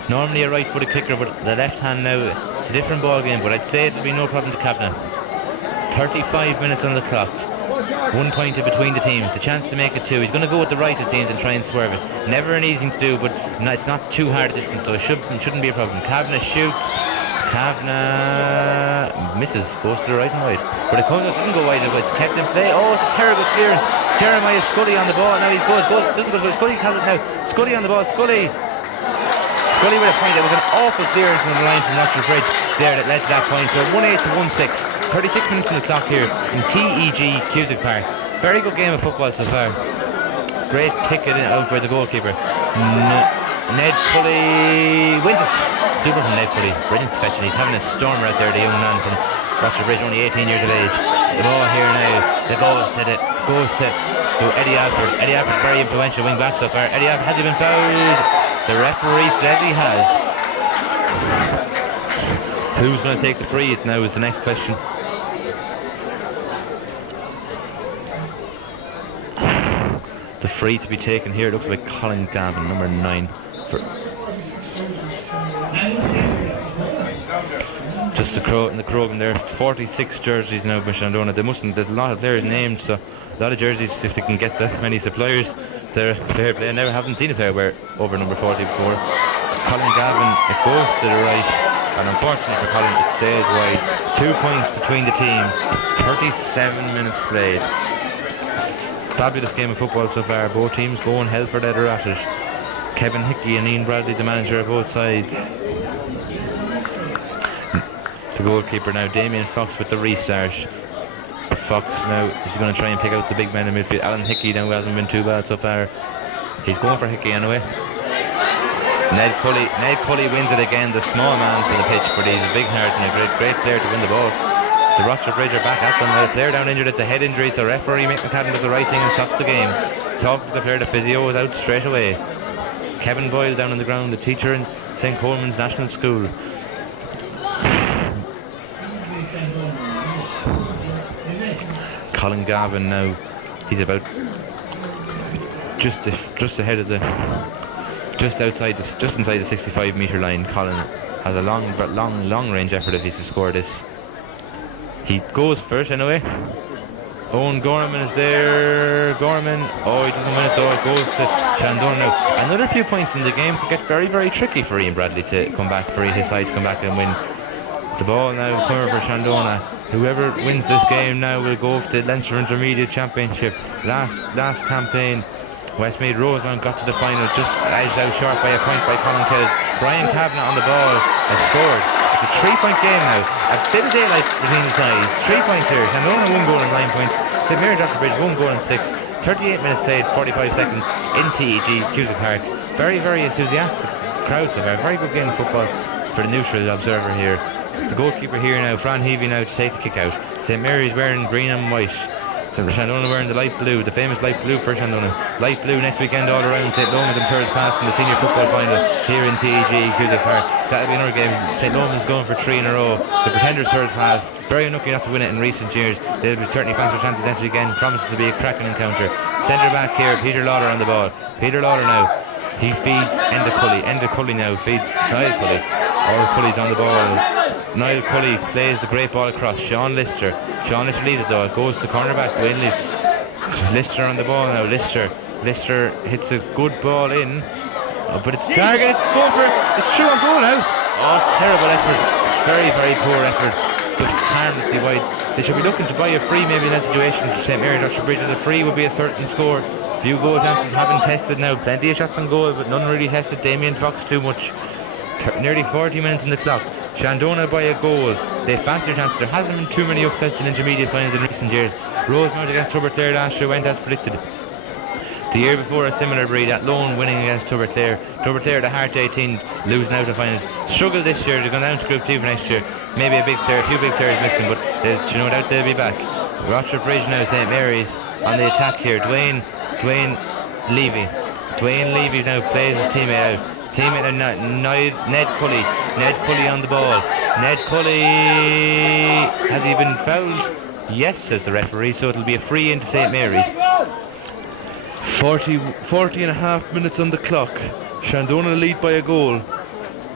Normally a right footed kicker, but the left hand now, it's a different ball game, but I'd say it'll be no problem to Kavanagh. 35 minutes on the clock. 1 point in between the teams. The chance to make it 2. He's going to go with the right, it seems, and try and swerve it. Never an easy to do, but it's not too hard a distance, so it shouldn't be a problem. Kavanagh shoots. Kavanagh misses. Goes to the right and wide. But it doesn't go wide. It's kept in play. Oh, it's a terrible clearance. Jeremiah Scully on the ball. Now he doesn't go. Scully has it now. Scully on the ball. Scully with a point. It was an awful clearance on the line from Rochester Bridge there that led to that point. So 1-8 to 1-6. 36 minutes on the clock here in TEG Cusack Park. Very good game of football so far. Great kick it out by the goalkeeper. Ned Cully wins it. Super from Ned Cully. Brilliant fetching. He's having a stormer out there, the young man from Rochester Bridge, only 18 years of age. The ball here now. The goal goes to Eddie Alford. Eddie Alford, very influential wing back so far. Eddie Alford, has he been fouled? The referee says he has. Who's going to take the free now is the next question. The free to be taken here looks like Colin Gavin, number 9. Just in the Krogan there, 46 jerseys now by Shandona. There's a lot of players named, so a lot of jerseys if they can get that many suppliers. They never haven't seen a player wear over number 40 before. Colin Gavin, it goes to the right, and unfortunately for Colin, it stays wide. 2 points between the teams. 37 minutes played. Fabulous game of football so far. Both teams going hell for leather at it. Kevin Hickey and Ian Bradley, the manager of both sides. The goalkeeper now, Damien Fox with the restart. Fox now is going to try and pick out the big man in midfield. Alan Hickey now hasn't been too bad so far. He's going for Hickey anyway. Ned Cully wins it again, the small man for the pitch, but he's a big heart and a great player to win the ball. The Rochester Bridge are back at them. The player down injured, it's a head injury, so referee Mick McCadden does the right thing and stops the game. Talks to the player, the physio is out straight away. Kevin Boyle down on the ground, the teacher in St. Coleman's National School. Colin Gavin now, he's about just ahead of just inside the 65 metre line. Colin has a long range effort if he's to score this. He goes first anyway. Owen Gorman is there. Gorman, oh, he doesn't win it though. It goes to Shandona now. Another few points in the game could get very, very tricky for Ian Bradley to come back, for his side to come back and win. The ball now coming for Shandona. Whoever wins this game now will go to the Leinster Intermediate Championship. Last campaign, Westmeath Rosemount got to the final, just edged out short by a point by Colin Kelly. Brian Kavanagh on the ball has scored. It's a 3-point game now. A bit of daylight between the sides. 3 points here. Shandona 1 goal and 9 points. St Mary Bridge 1 goal and 6. 38 minutes played, 45 seconds in TEG Cusack Park. Very, very enthusiastic crowd so far. Very good game of football for the neutral observer here. The goalkeeper here now, Fran Heavey now to take the kick out. St Mary's wearing green and white. So Shandona wearing the light blue, the famous light blue for Shandona. Light blue next weekend all around. St Lomans and Thirds Pass in the senior football final here in TEG Cusack Park. That'll be another game. St Lomans going for 3 in a row. The Pretenders Thirds Pass, very unlucky not to win it in recent years. They'll be certainly fancy chances next weekend. Promises to be a cracking encounter. Centre back here, Peter Lawler on the ball. Peter Lawler now. He feeds Enda Cully. Enda Cully now feeds Niall Cully. All Cully's on the ball. Niall Cully plays the great ball across. Sean Lister. Sean Lister leads it though. It goes to cornerback Wayne Lister on the ball now. Lister hits a good ball in. Oh, but it's targeted. It's going for it. It's true on goal now. Oh, terrible effort. Very, very poor effort. Just harmlessly wide. They should be looking to buy a free maybe in that situation. St Mary Dr. Bridge. The free would be a certain score. Few goal chances have been tested now. Plenty of shots on goal, but none really tested. Damien Fox too much. Nearly 40 minutes in the clock. Shandona by a goal. They fancy their chance. There hasn't been too many upsets in intermediate finals in recent years. Rosemount against Tuberclare last year went as predicted. The year before a similar breed, at Lone winning against Tuberclare. Tuberclare, the Heart 18, losing out in finals. Struggled this year, they're going down to Group 2 for next year. Maybe a few big players missing, but there's no doubt they'll be back. Rochester Bridge now, St Mary's on the attack here. Dwayne Levy. Dwayne Levy now plays his teammate out. Teammate Ned Cully. Ned Cully on the ball. Ned Cully, has he been fouled? Yes, says the referee, so it'll be a free into St Mary's. 40 and a half minutes on the clock. Shandona lead by a goal.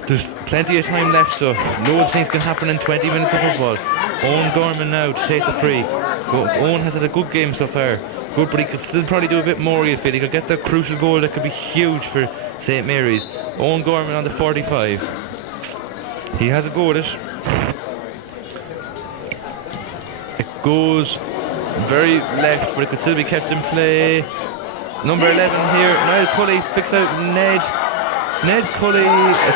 There's plenty of time left, so loads of things can happen in 20 minutes of football. Owen Gorman now to take the free. Owen has had a good game so far. Good, but he could still probably do a bit more, you feel. He could get that crucial goal that could be huge for St Mary's. Owen Gorman on the 45. He has a go at it. It goes very left, but it could still be kept in play. Number 11 here, Niall Cully picks out Ned Cully. A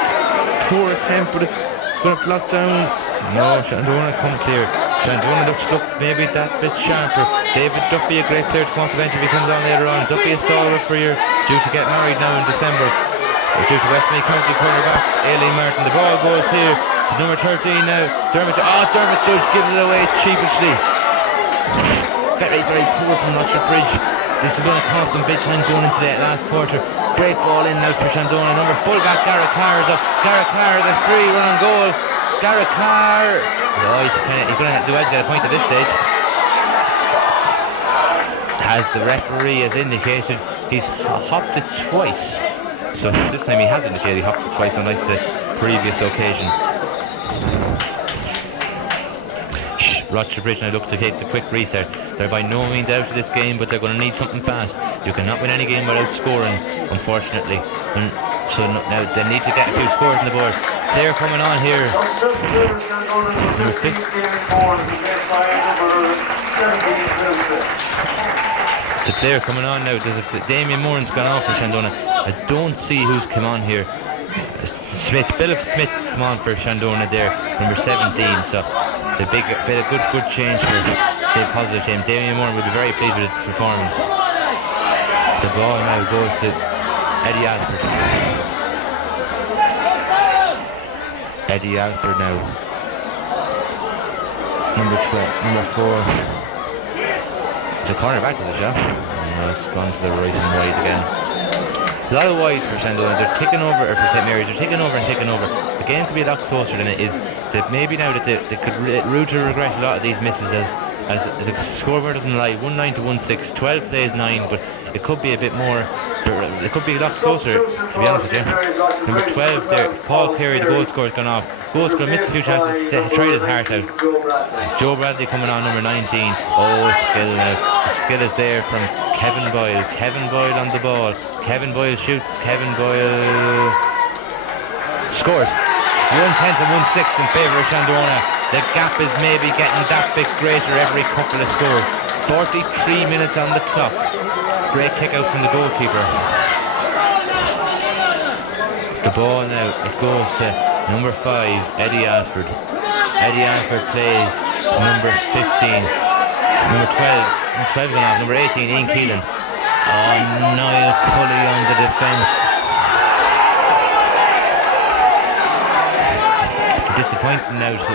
poor attempt, but it's going to block down. No, Shandona come clear. Shandona looks maybe that bit sharper. David Duffy, a great player to come off the bench if he comes on later on. Duffy is stalwart for you, due to get married now in December. Due to Westmeath County cornerback Aileen Martin. The ball goes here to number 13 now. Dermot just gives it away cheapishly. Very, very poor from Rochester Bridge. This is going to cost them big time going into that last quarter. Great ball in now for Shandona. Number fullback Garrett Carr is up. Garrett Carr, the free run on goal. Garrett Carr. Oh, he's going to have to get a point at this stage. As the referee has indicated, he's hopped it twice. So this time he has indicated he hopped it twice, unlike the previous occasion. Rochester Bridge now look to take the quick reset. They're by no means out of this game, but they're going to need something fast. You cannot win any game without scoring, unfortunately. So now they need to get a few scores on the board. They're coming on here. The player coming on now. Damien Moran's gone off for Shandona. I don't see who's come on here. Philip Smith come on for Shandona there, number 17. So the bit of good change for the positive team. Damien Moran will be very pleased with his performance. The ball now goes to Eddie Alford. Eddie Alford now. Number 4. The cornerback to the job. No, it's gone to the right and wide again. A lot of wide for Shandona. They're taking over, or for St Mary's, they're taking over. The game could be a lot closer than it is. That maybe now that they could root to regret a lot of these misses as the scoreboard doesn't lie. 1-9 to 1-6, 12 plays 9, but it could be a bit more It could be a lot closer, to be honest with you. Number 12 there, Paul Carey, the goal scorer's gone off. Goal scorer missed a few chances, tried his heart out. Joe Bradley coming on, number 19. Oh, skill now. The skill is there from Kevin Boyle. Kevin Boyle on the ball. Kevin Boyle shoots. Kevin Boyle scores. 1/10 and 1/6 in favour of Shandona. The gap is maybe getting that bit greater every couple of scores. 43 minutes on the clock. Great kick out from the goalkeeper. The ball now, it goes to number 5, Eddie Alford. Eddie Alford plays number 15. Number 12, 12 gone off. Number 18, Ian Keelan. Oh, Niall Cully on the defence. It's disappointing now with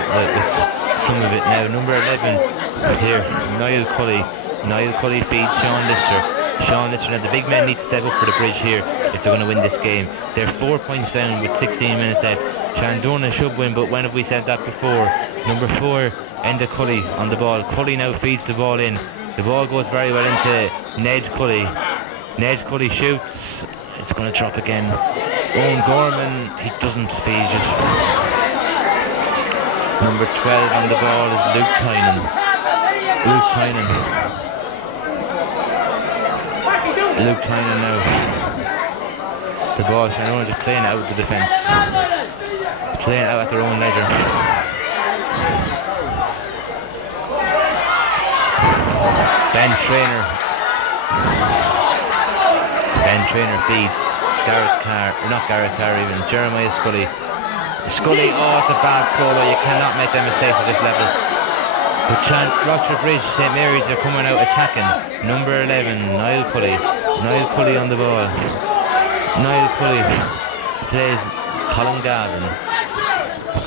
some of it now. Number 11 right here, Niall Cully. Niall Cully feeds Sean Lister. Sean Lister, now the big men need to step up for the bridge here if they're going to win this game. They're 4 points down with 16 minutes left. Shandona should win, but when have we said that before? Number 4, Enda Cully on the ball. Cully now feeds the ball in. The ball goes very well into Ned Cully. Ned Cully shoots. It's going to drop again. Owen Gorman, he doesn't feed it. Number 12 on the ball is Luke Tynan. Luke Tynan. Luke Tynan now. The ball, Shandona just playing out the defence. Playing out at their own leisure. Ben Traynor feeds. Gareth Carr, or not Gareth Carr even, Jeremiah Scully. Scully, oh, it's a bad solo. You cannot make that mistake at this level. But Rochford Bridge, St Mary's are coming out attacking. Number 11, Niall Cully. Niall Cully on the ball. Niall Cully plays Colin Gavin.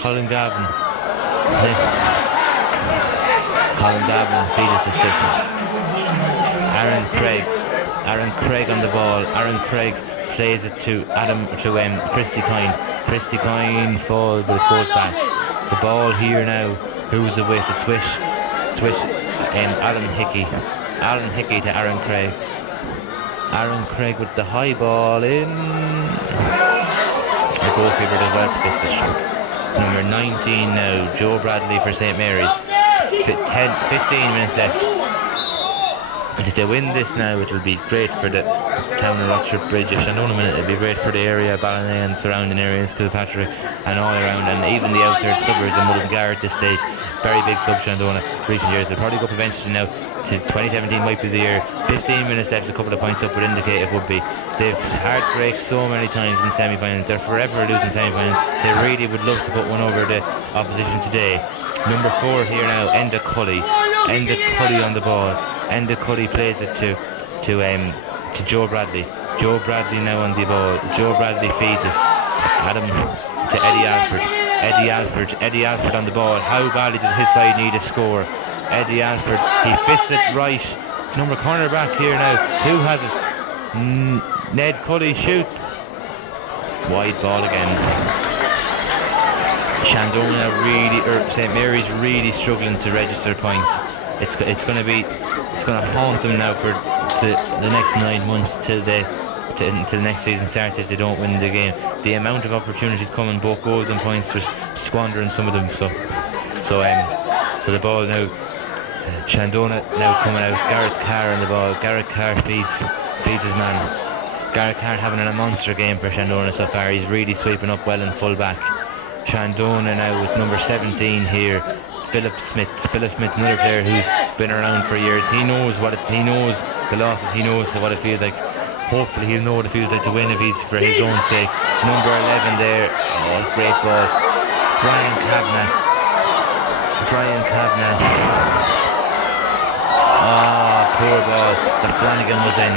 Colin Gavin feeds the stick. Aaron Craig on the ball. Aaron Craig plays it to Christy Coyne. Christy Coyne falls, but it goes back. The ball here now. Who's the with? The Swish. Alan Hickey. Alan Hickey to Aaron Craig. Aaron Craig with the high ball in. The goalkeeper does well to this. Number 19 now, Joe Bradley for St Mary's. 15 minutes left. And if they win this now, it will be great for the town of Rochford Bridge. If Shandona win it, it'll be great for the area, Ballina and surrounding areas, Kilpatrick and all around, and even the outer suburbs of Mullingar at this stage. Very big club, Shandona, recent years. They'll probably go up eventually now to 2017 might be the year. 15 minutes left, a couple of points up would indicate it would be. They've heartbreak so many times in semi-finals. They're forever losing semi-finals. They really would love to put one over the opposition today. Number 4 here now, Enda Cully. Enda Cully on the ball. Enda Cully plays it to Joe Bradley. Joe Bradley now on the ball. Joe Bradley feeds it. Adam to Eddie Alford. Eddie Alford on the ball. How badly does his side need a score? Eddie Alford, he fits it right. Number corner back here now. Who has it? Ned Cully shoots. Wide ball again. Shandona St Mary's really struggling to register points. It's going to haunt them now for the next 9 months till the next season starts if they don't win the game. The amount of opportunities coming, both goals and points, just squandering some of them. So the ball now. Shandona now coming out. Gareth Carr on the ball. Gareth Carr feeds his man. Gareth Carr having a monster game for Shandona so far. He's really sweeping up well in full back. Shandona now with number 17 here, Philip Smith, another player who's been around for years. He knows the losses. He knows what it feels like. Hopefully he'll know what it feels like to win if he's for his own sake. Number 11 there. Oh, great ball. Brian Kavanagh. Oh, poor ball. The Flanagan was in.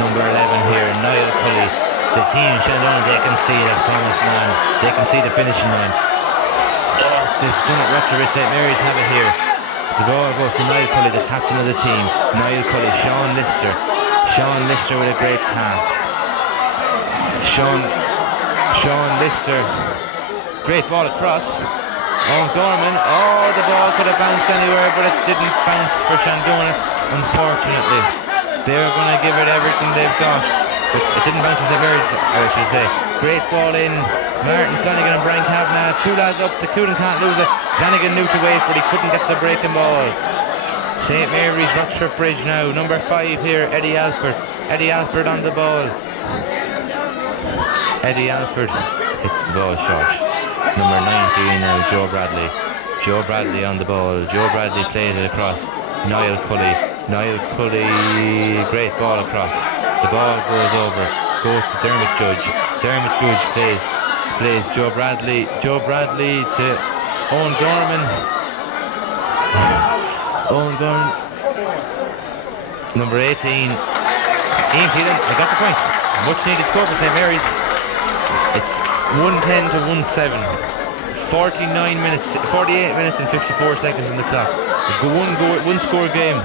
Number 11 here, Niall Cully. The team, Shandona, they can see the promised man. They can see the finishing line. They've done it. Rochford St Mary's have it here. The ball goes to Niall Cully, the captain of the team. Niall Cully, Sean Lister with a great pass. Sean Lister. Great ball across. Owen Gorman. Oh, the ball could have bounced anywhere, but it didn't bounce for Shandona, unfortunately. They're going to give it everything they've got. It didn't bounce to St. Mary's, I should say. Great ball in. Martin Flanagan and Brian Kavanagh. Two lads up. The Coonan can't lose it. Flanagan knew to wait, but he couldn't get the breaking ball. St. Mary's, Rochford Bridge now. Number 5 here, Eddie Alford. Eddie Alford on the ball. Eddie Alford hits the ball short. Number 19 now, Joe Bradley. Joe Bradley on the ball. Joe Bradley plays it across. Niall Cully. Niall Cully, great ball across. The ball goes over. Goes to Dermot Judge. Dermot Judge plays Joe Bradley. Joe Bradley to Owen Gorman. Owen Gorman. Number 18. Ian Phelan, I got the point. Much needed score for St. Mary's. It's 110 to 1-7. 48 minutes and 54 seconds in the clock. It's a one score game.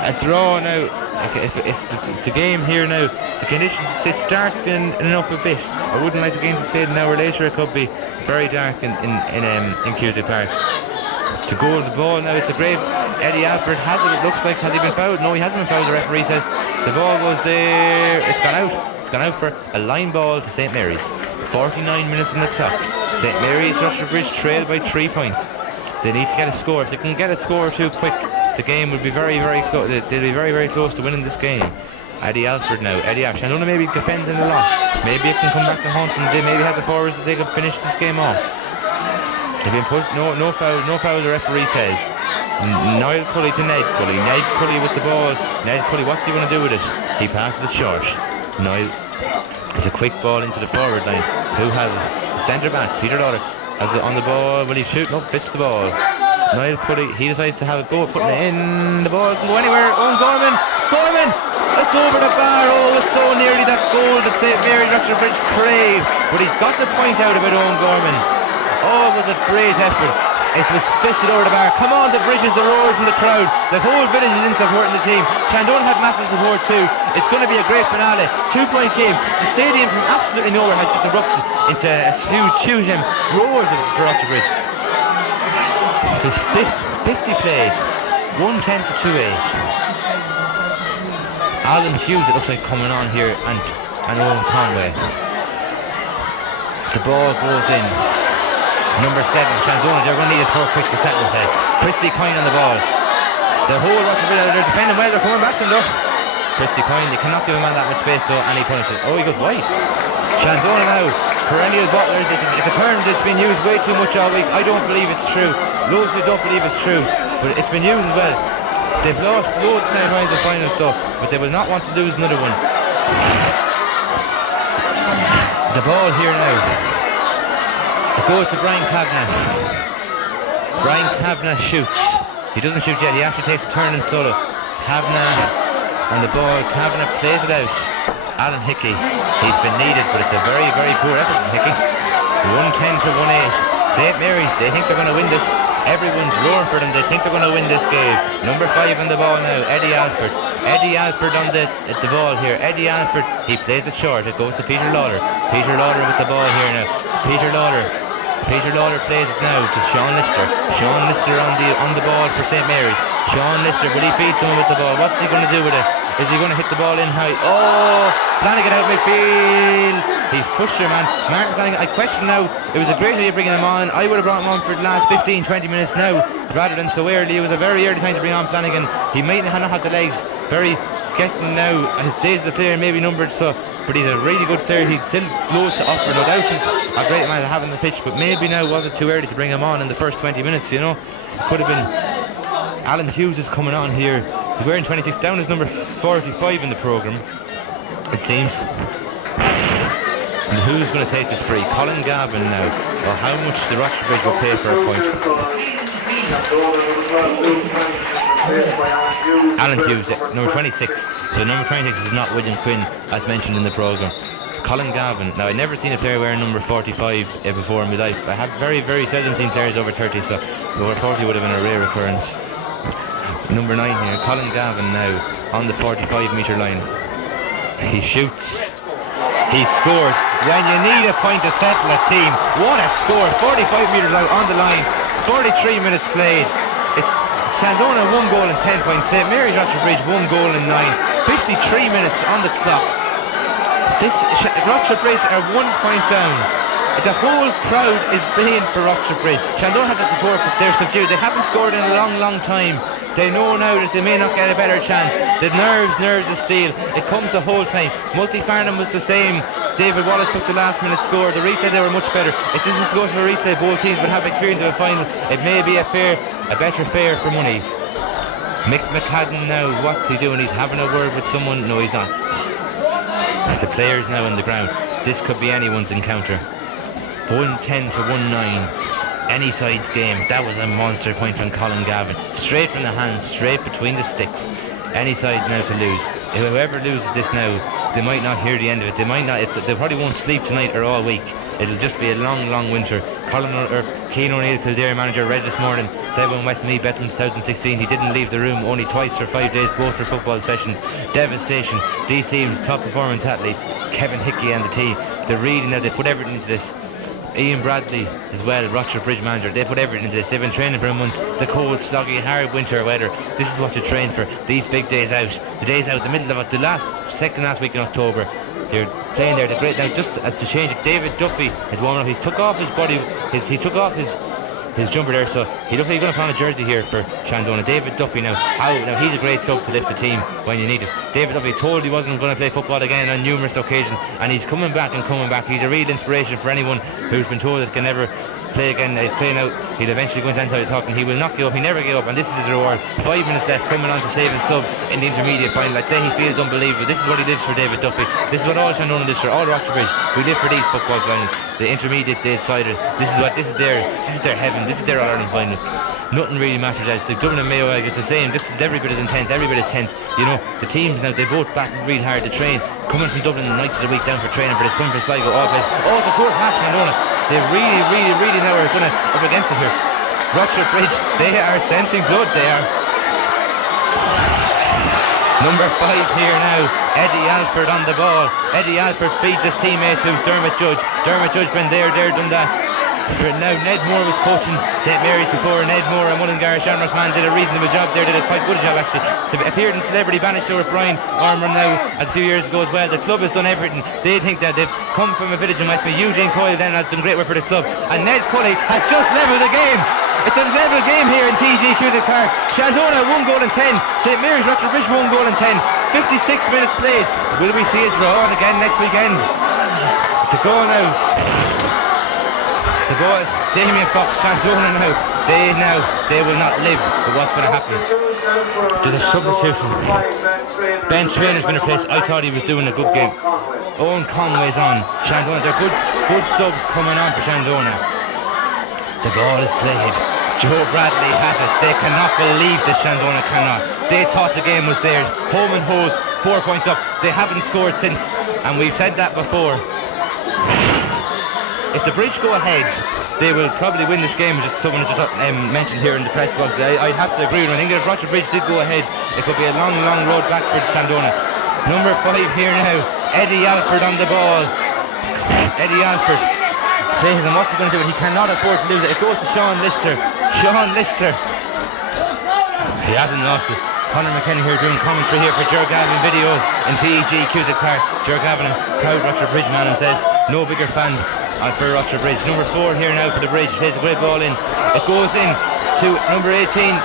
A draw now. If the game here now, the conditions, it's darkening up a bit. I wouldn't like the game to stay an hour later. It could be very dark in Cusack Park. To go to the ball now, it's a great. Eddie Alford has it looks like. Has he been fouled? No, he hasn't been fouled, the referee says. The ball goes there. It's gone out. It's gone out for a line ball to St. Mary's. 49 minutes in the clock. St. Mary's Rochford Bridge trail by 3 points. They need to get a score. If they can get a score or two quick, the game would be very, very close. They'll be very, very close to winning this game. Eddie Alford now. Eddie Alford. Shandona maybe defending a lot. Maybe it can come back to haunt them. They maybe have the forwards that they can finish this game off. They've been put no foul. The referee says. Niall Cully to Ned Cully. Ned Cully with the ball. Ned Cully, what's he going to do with it? He passes it short. Niall. It's a quick ball into the forward line. Who has it? The centre back, Peter Lawler, has it on the ball. Will he shoot? No, fits the ball. Niall Cully, he decides to have it go, putting it in. The ball can go anywhere. Owen Gorman! Gorman! It's over the bar. Oh, it's so nearly that goal that St. Mary's Rochford Bridge crave. But he's got the point out of it, Owen Gorman. Oh, it was a great effort. It was fisted over the bar. Come on, the Bridges, the roars in the crowd. The whole village is in supporting the team. Shandona have massive support too. It's going to be a great finale. 2-point game. The stadium from absolutely nowhere has just erupted into a huge roars for Rochford Bridge. There's 50 played. 110 to 2-8. Alan Hughes, it looks like, coming on here, and Owen Conway. The ball goes in. Number 7, Shandona, they're going to need a score quick to settle it. Christy Coyne on the ball. The whole Rochford Bridge, they're defending well, they're coming back to them though. Christy Coyne, they cannot give a man that much space though, and he punishes. Oh, he goes wide. Shandona now, perennial butlers, it's a term that's been used way too much all week. I don't believe it's true. Loads of people don't believe it's true, but it's been used as well. They've lost loads of times in the final stuff, but they will not want to lose another one. The ball here now. It goes to Brian Kavanagh. Brian Kavanagh shoots. He doesn't shoot yet, he actually takes a turn and solo. Kavanagh on the ball. Kavanagh plays it out. Alan Hickey. He's been needed, but it's a very, very poor effort from Hickey. 110 to 1-8. St. Mary's, they think they're going to win this. Everyone's roaring for them, they think they're going to win this game. Number 5 on the ball now, Eddie Alford. Eddie Alford on the ball here. Eddie Alford, he plays it short. It goes to Peter Lawler. Peter Lawler with the ball here now. Peter Lawler plays it now to Sean Lister. Sean Lister on the ball for St. Mary's. Sean Lister, will he beat someone with the ball? What's he going to do with it? Is he going to hit the ball in high? Oh, Flanagan out midfield. He's pushed him, man. Martin Flanagan, I question now, it was a great idea bringing him on. I would have brought him on for the last 15-20 minutes now, rather than so early. It was a very early time to bring on Flanagan. He might not have the legs. Very getting now, his days of the player may be numbered, so, but he's a really good player. He's still loads to offer, no doubt. He's a great man to have on the pitch, but maybe now was it too early to bring him on in the first 20 minutes, you know. It could have been. Alan Hughes is coming on here. He's wearing 26, down his number 45 in the programme, it seems. And who's going to take this free? Colin Gavin now. Or how much the Rochford Bridge will pay for a point. Alan Hughes, number 26. So number 26 is not William Quinn, as mentioned in the programme. Colin Gavin. Now, I've never seen a player wearing number 45 before in my life. I have very, very seldom seen players over 30, so over 40 would have been a rare occurrence. Number 9 here, Colin Gavin now on the 45 metre line. He shoots. He scores. When you need a point to settle a team, what a score. 45 metres out on the line. 43 minutes played. It's Shandona 1 goal and 10 points. St. Mary's Rochford Bridge 1 goal and 9. 53 minutes on the clock. Rochester Bridge are 1 point down. The whole crowd is baying for Rochester Bridge. Shandona have the support, but they're subdued. They haven't scored in a long time. They know now that they may not get a better chance. The nerves of steel. It comes the whole time. Multy-Farnham was the same. David Wallace took the last minute score. The replay, they were much better. If this is going to a replay, both teams would have experience of a final. It may be a better fare for money. Mick McCadden now, what's he doing? He's having a word with someone. No, he's not. The players now on the ground. This could be anyone's encounter. 1-10 to 1-9. Any side's game. That was a monster point from Colin Gavin. Straight from the hands, straight between the sticks. Any side now to lose. If whoever loses this now, they might not hear the end of it. They might not. They probably won't sleep tonight or all week. It'll just be a long winter. Cian O'Neill, Kildare manager, read this morning, 7 Westmeath Bethlem 2016. He didn't leave the room only twice for 5 days, both for football sessions. Devastation. These teams, top performance athletes, Kevin Hickey and the team. They're reading now. They put everything into this. Ian Bradley as well, Rochester Bridge manager, they put everything into this. They've been training for a month. The cold, sloggy, hard winter weather. This is what you train for. These big days out. The days out, the middle of it, second last week in October. They're playing there. The great now, just to change it. David Duffy has warmed up. He took off his body. He took off his jumper there, so he looks like he's going to put on a jersey here for Shandona. David Duffy now he's a great sub to lift the team when you need it. David Duffy told he wasn't going to play football again on numerous occasions, and he's coming back. He's a real inspiration for anyone who's been told that can never play again. He's playing out. He'll eventually go into inside talking. He will not give up. He never gave up, and this is his reward. 5 minutes left, coming on to save his club in the intermediate final. I'd say he feels unbelievable. This is what he lives for, David Duffy. This is what all Shandona lives for, all Rochester Bridge. We live for these football finals, the intermediate deciders. This is their heaven. This is their All-Ireland final. Nothing really matters else. The Dublin and Mayo, it's the same. This is every bit as intense, every bit as tense. You know, the teams now, they both back real hard to train. Coming from Dublin nights of the week down for training for this, coming for Sligo, all places. Oh, the fourth match, Shandona. They really now are going to up against it here. Rochester Bridge, they are sensing blood, they are. Number 5 here now, Eddie Alford on the ball. Eddie Alford feeds his teammate who's Dermot Judge. Dermot Judge been there, done that. Now Ned Moore was coaching St Mary's before. Ned Moore and Mullingar Shamrock man did a reasonable job there, did a quite good job actually. Appeared in Celebrity Banisher with Brian Armour now a few years ago as well. The club has done everything. They think that they've come from a village in Westmeath. Eugene Coyle then has done great work for the club. And Ned Cully has just levelled the game. It's a level game here in TG Cusack Park. Shandona 1 goal and 10. St Mary's Rochester Bridge 1 goal and 10. 56 minutes played. Will we see it drawn again next weekend? To go now. The boy, Damien Fox, Shandona they will not live with what's going to happen. There's a substitution. Ben Trainer's been replaced. I thought he was doing a good game. Owen Conway's on. Shandona, they're good subs coming on for Shandona. The ball is played. Joe Bradley has it. They cannot believe that Shandona cannot. They thought the game was theirs. Home and hose, 4 points up. They haven't scored since, and we've said that before. If the Bridge go ahead, they will probably win this game, as someone just mentioned here in the press box. I'd have to agree with him. I think if Rochester Bridge did go ahead, it could be a long road back for Shandona. Number 5 here now, Eddie Alford on the ball. Eddie Alford plays, and what's he going to do? He cannot afford to lose it. It goes to Sean Lister. He hasn't lost it. Conor McKenna here doing commentary here for Ger Gavin video in PEG Cusack Park. Ger Gavin, proud Rochester Bridge man, and says no bigger fan for Rochester Bridge. Number 4 here now for the Bridge. Plays a great ball in. It goes in to number 18.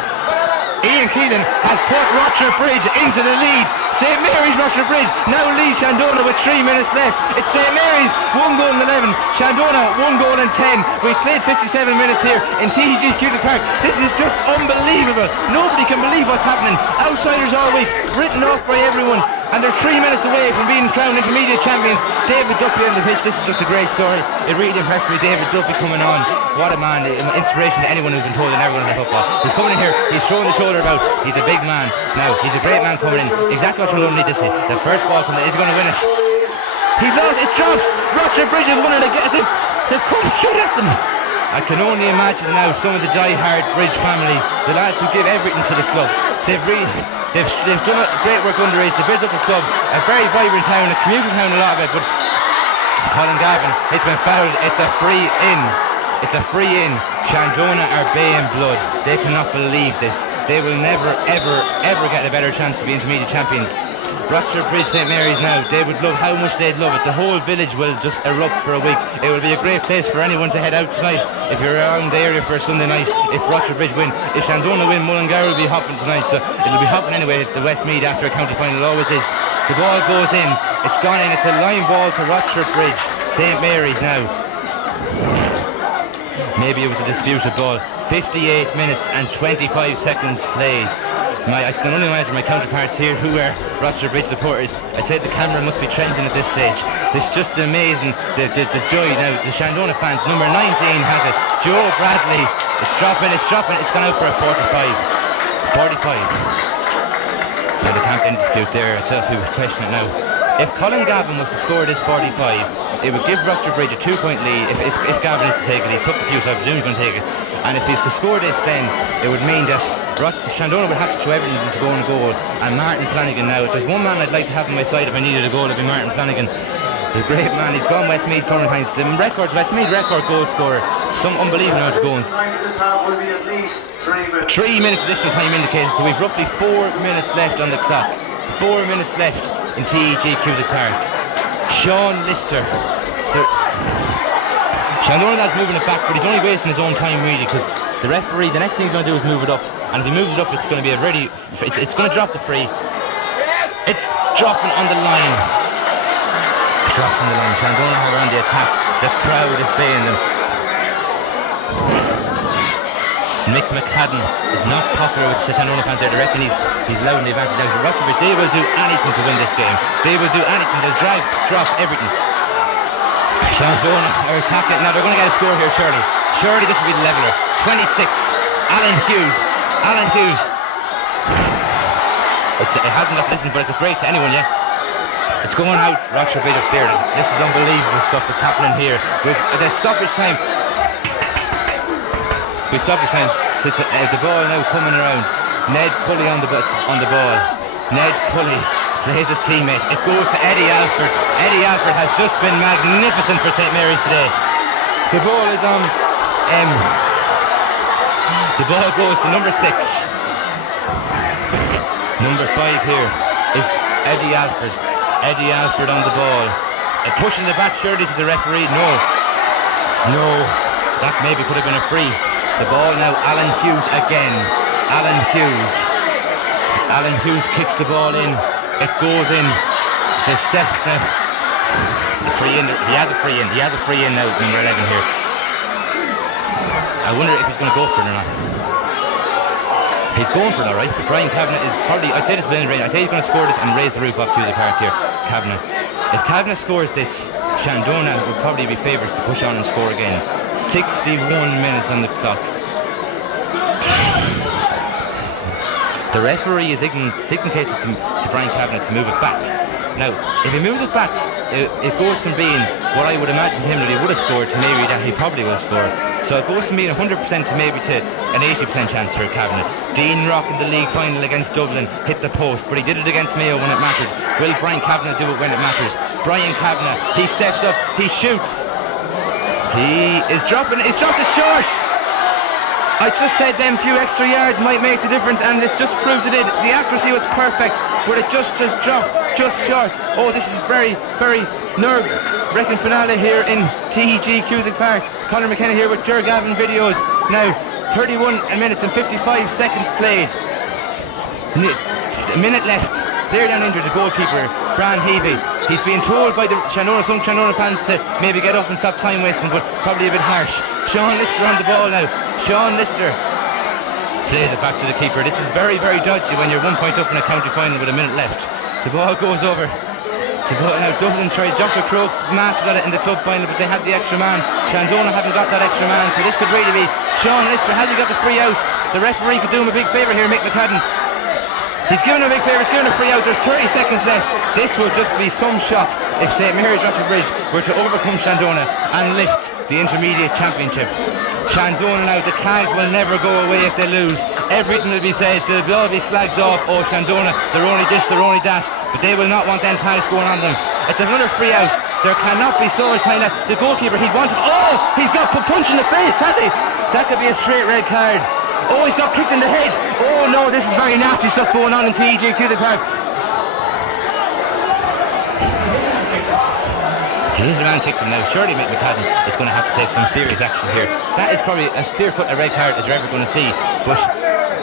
Ian Keelan has put Rochester Bridge into the lead. St Mary's Rochester Bridge now leads Shandona with 3 minutes left. It's St Mary's 1 goal and 11. Shandona 1 goal and 10. We've played 57 minutes here in TG Cusack Park. This is just unbelievable. Nobody can believe what's happening. Outsiders all week, written off by everyone, and they're 3 minutes away from being crowned intermediate champions. David Duffy on the pitch. This is just a great story. It really impressed me. David Duffy coming on. What a man. Inspiration to anyone who's been told and everyone in football. He's coming in here. He's throwing the shoulder about. He's a big man. Now, he's a great man coming in. Exactly what you don't need to see. The first ball coming in. Is he going to win it? He's lost. It drops. Rochester Bridge has won it again. They've come straight at them. I can only imagine now some of the die-hard Bridge family, the lads who give everything to the club. They've done great work underage to build up the club. A very vibrant town, a commuting town, a lot of it. But Colin Gavin, it's been fouled. It's a free in. It's a free in. Shandona are baying blood. They cannot believe this. They will never, ever get a better chance to be intermediate champions. Rochester Bridge, St Mary's now, they would love, how much they'd love it. The whole village will just erupt for a week. It will be a great place for anyone to head out tonight if you're around the area for a Sunday night. If Rochester Bridge win, if Shandona win, Mullingar will be hopping tonight, so it'll be hopping anyway. The Westmeath after a county final always is. The ball goes in, it's gone in, it's a line ball to Rochester Bridge, St Mary's now. Maybe it was a disputed ball. 58 minutes and 25 seconds played. I can only imagine my counterparts here who are Rochester Bridge supporters. I'd say the camera must be trending at this stage. It's just amazing, the joy now. The Shandona fans, number 19 has it. Joe Bradley, it's dropping, it's gone out for a 45. Now the campaign dispute there, I tell you who's questioning it now. If Colin Gavin was to score this 45, it would give Rochester Bridge a 2-point lead. If Gavin is to take it, he took the few, so I presume he's going to take it. And if he's to score this, then it would mean that Shandona would have to show everything to go on goal. And Martin Flanagan now, if there's one man I'd like to have on my side if I needed a goal, it'd be Martin Flanagan. He's a great man, he's gone Westmeath tournament times. The Westmeath record goal scorer. Some unbelievable amount of goals. 3 minutes additional time indicated, so we've roughly 4 minutes left on the clock. 4 minutes left in TEG Cusack Park. Sean Lister. Shandona that's moving it back, but he's only wasting his own time really, because the referee, the next thing he's going to do is move it up, and if he moves it up, it's going to be a ready, it's going to drop the free. It's dropping on the line. It's dropping on the line. Shandona are on the attack. The crowd is baying them. Mick McCadden is not popular with the Shandona fans there. They reckon he's loud in the advantage. Now, Rochester, they will do anything to win this game. They will do anything. They'll drive, drop, everything. Shandona are attacking. Now they're going to get a score here, surely. Surely this will be the leveller. 26. Alan Hughes. It hasn't got listened, but it's a break to anyone yet. It's going out. Rochester Bridge up there. This is unbelievable stuff that's happening here. With the stoppage time. The ball now coming around. Ned Pulley on the ball. Ned Pulley plays his teammate. It goes to Eddie Alford. Eddie Alford has just been magnificent for St Mary's today. The ball is on. The ball goes to number 6. Number 5 here is Eddie Alford. Eddie Alford on the ball. Pushing the back surely to the referee. No. That maybe could have been a free. The ball now, Alan Hughes again. Alan Hughes kicks the ball in. It goes in. The steps now. The free in. He has a free in. Now, number 11 here. I wonder if he's going to go for it or not. He's going for it, alright. But Brian Kavanagh is probably, I'd say this within range. I'd say he's going to score this and raise the roof off to the park here. Kavanagh. If Kavanagh scores this, Shandona would probably be favourites to push on and score again. 61 minutes on the clock. The referee is dictated to Brian Kavanagh to move it back. Now, if he moves it back, it goes from being what I would imagine him that he would have scored to maybe that he probably will score. So it goes from being 100% to maybe to an 80% chance for Kavanagh. Dean Rock in the league final against Dublin hit the post, but he did it against Mayo when it mattered. Will Brian Kavanagh do it when it matters? Brian Kavanagh, he steps up, he shoots. He is dropping, he's dropped it short. I just said them few extra yards might make the difference, and it just proved it. The accuracy was perfect, but it just dropped just short. Oh, this is very, very nerve-wracking finale here in TEG Cusack Park. Conor McKenna here with Ger Gavin videos. Now, 31 minutes and 55 seconds played. A minute left. They're down injured, the goalkeeper, Fran Heavey. He's being told by some Shandona fans to maybe get up and stop time wasting, but probably a bit harsh. Sean Lister on the ball now. Sean Lister plays it back to the keeper. This is very, very dodgy when you're 1 point up in a county final with a minute left. The ball goes over. Now Dublin tried. Dr. Croak mastered at it in the club final, but they had the extra man. Shandona haven't got that extra man, so this could really be Sean Lister. Has he got the free out? The referee could do him a big favour here, Mick McCadden. He's giving him a big favour, he's giving him a free out. There's 30 seconds left. This will just be some shock if St Mary's Rochester Bridge were to overcome Shandona and lift the intermediate championship. Shandona now, the tags will never go away if they lose. Everything will be said, they'll all be flagged off. Oh, Shandona, they're only this, they're only that. But they will not want them tags going on them. It's another free out. There cannot be so much time left. The goalkeeper, he wanted, oh, he's got a punch in the face, has he? That could be a straight red card. Oh, he's got kicked in the head. Oh no, this is very nasty stuff going on in TEG Cusack Park. Here's the man kicks him now. Surely Mick McCadden is going to have to take some serious action here. That is probably as clear-cut a red card as you're ever going to see. But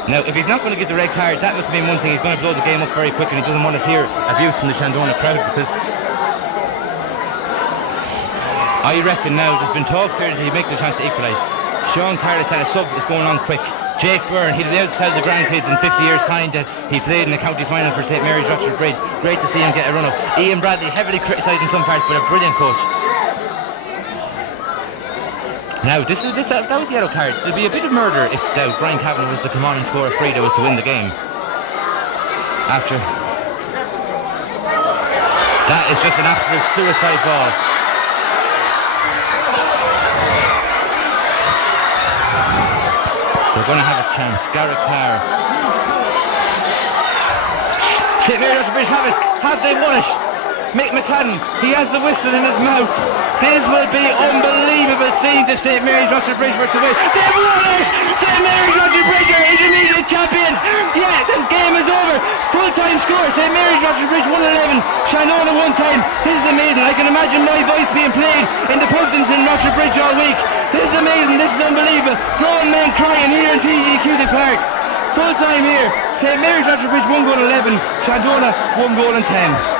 now, if he's not going to get the red card, that must mean one thing. He's going to blow the game up very quick, and he doesn't want to hear abuse from the Shandona crowd, because I reckon now there's been talk here that he'll make the chance to equalise. Sean Carter said a sub is going on quick. Jake Byrne, he'll be outside the grandkids in 50 years' time that he played in the county final for St Mary's Rochford Bridge. Great to see him get a run-up. Ian Bradley, heavily criticised in some parts, but a brilliant coach. Now, that was the yellow card. There'd be a bit of murder if Brian Kavanagh was to come on and score a free that was to win the game. After that is just an absolute suicide ball. They're going to have a chance. Garrett Carr. St Mary's Rochford Bridge have it. Have they won it? Mick McCadden, he has the whistle in his mouth. This will be unbelievable seeing the St Mary's Rochford Bridge were to win. They've won it! St Mary's Rochford Bridge are intermediate champions. Yeah, the game is over. Full-time score. St Mary's Rochford Bridge 1-11. Shandona 1-10. This is amazing. I can imagine my voice being played in the pubs in Rochford Bridge all week. This is amazing. This is unbelievable. Grown men crying here in TG Cusack Park. Full time here. St Mary's Rochford Bridge 1-11. Shandona 1-10.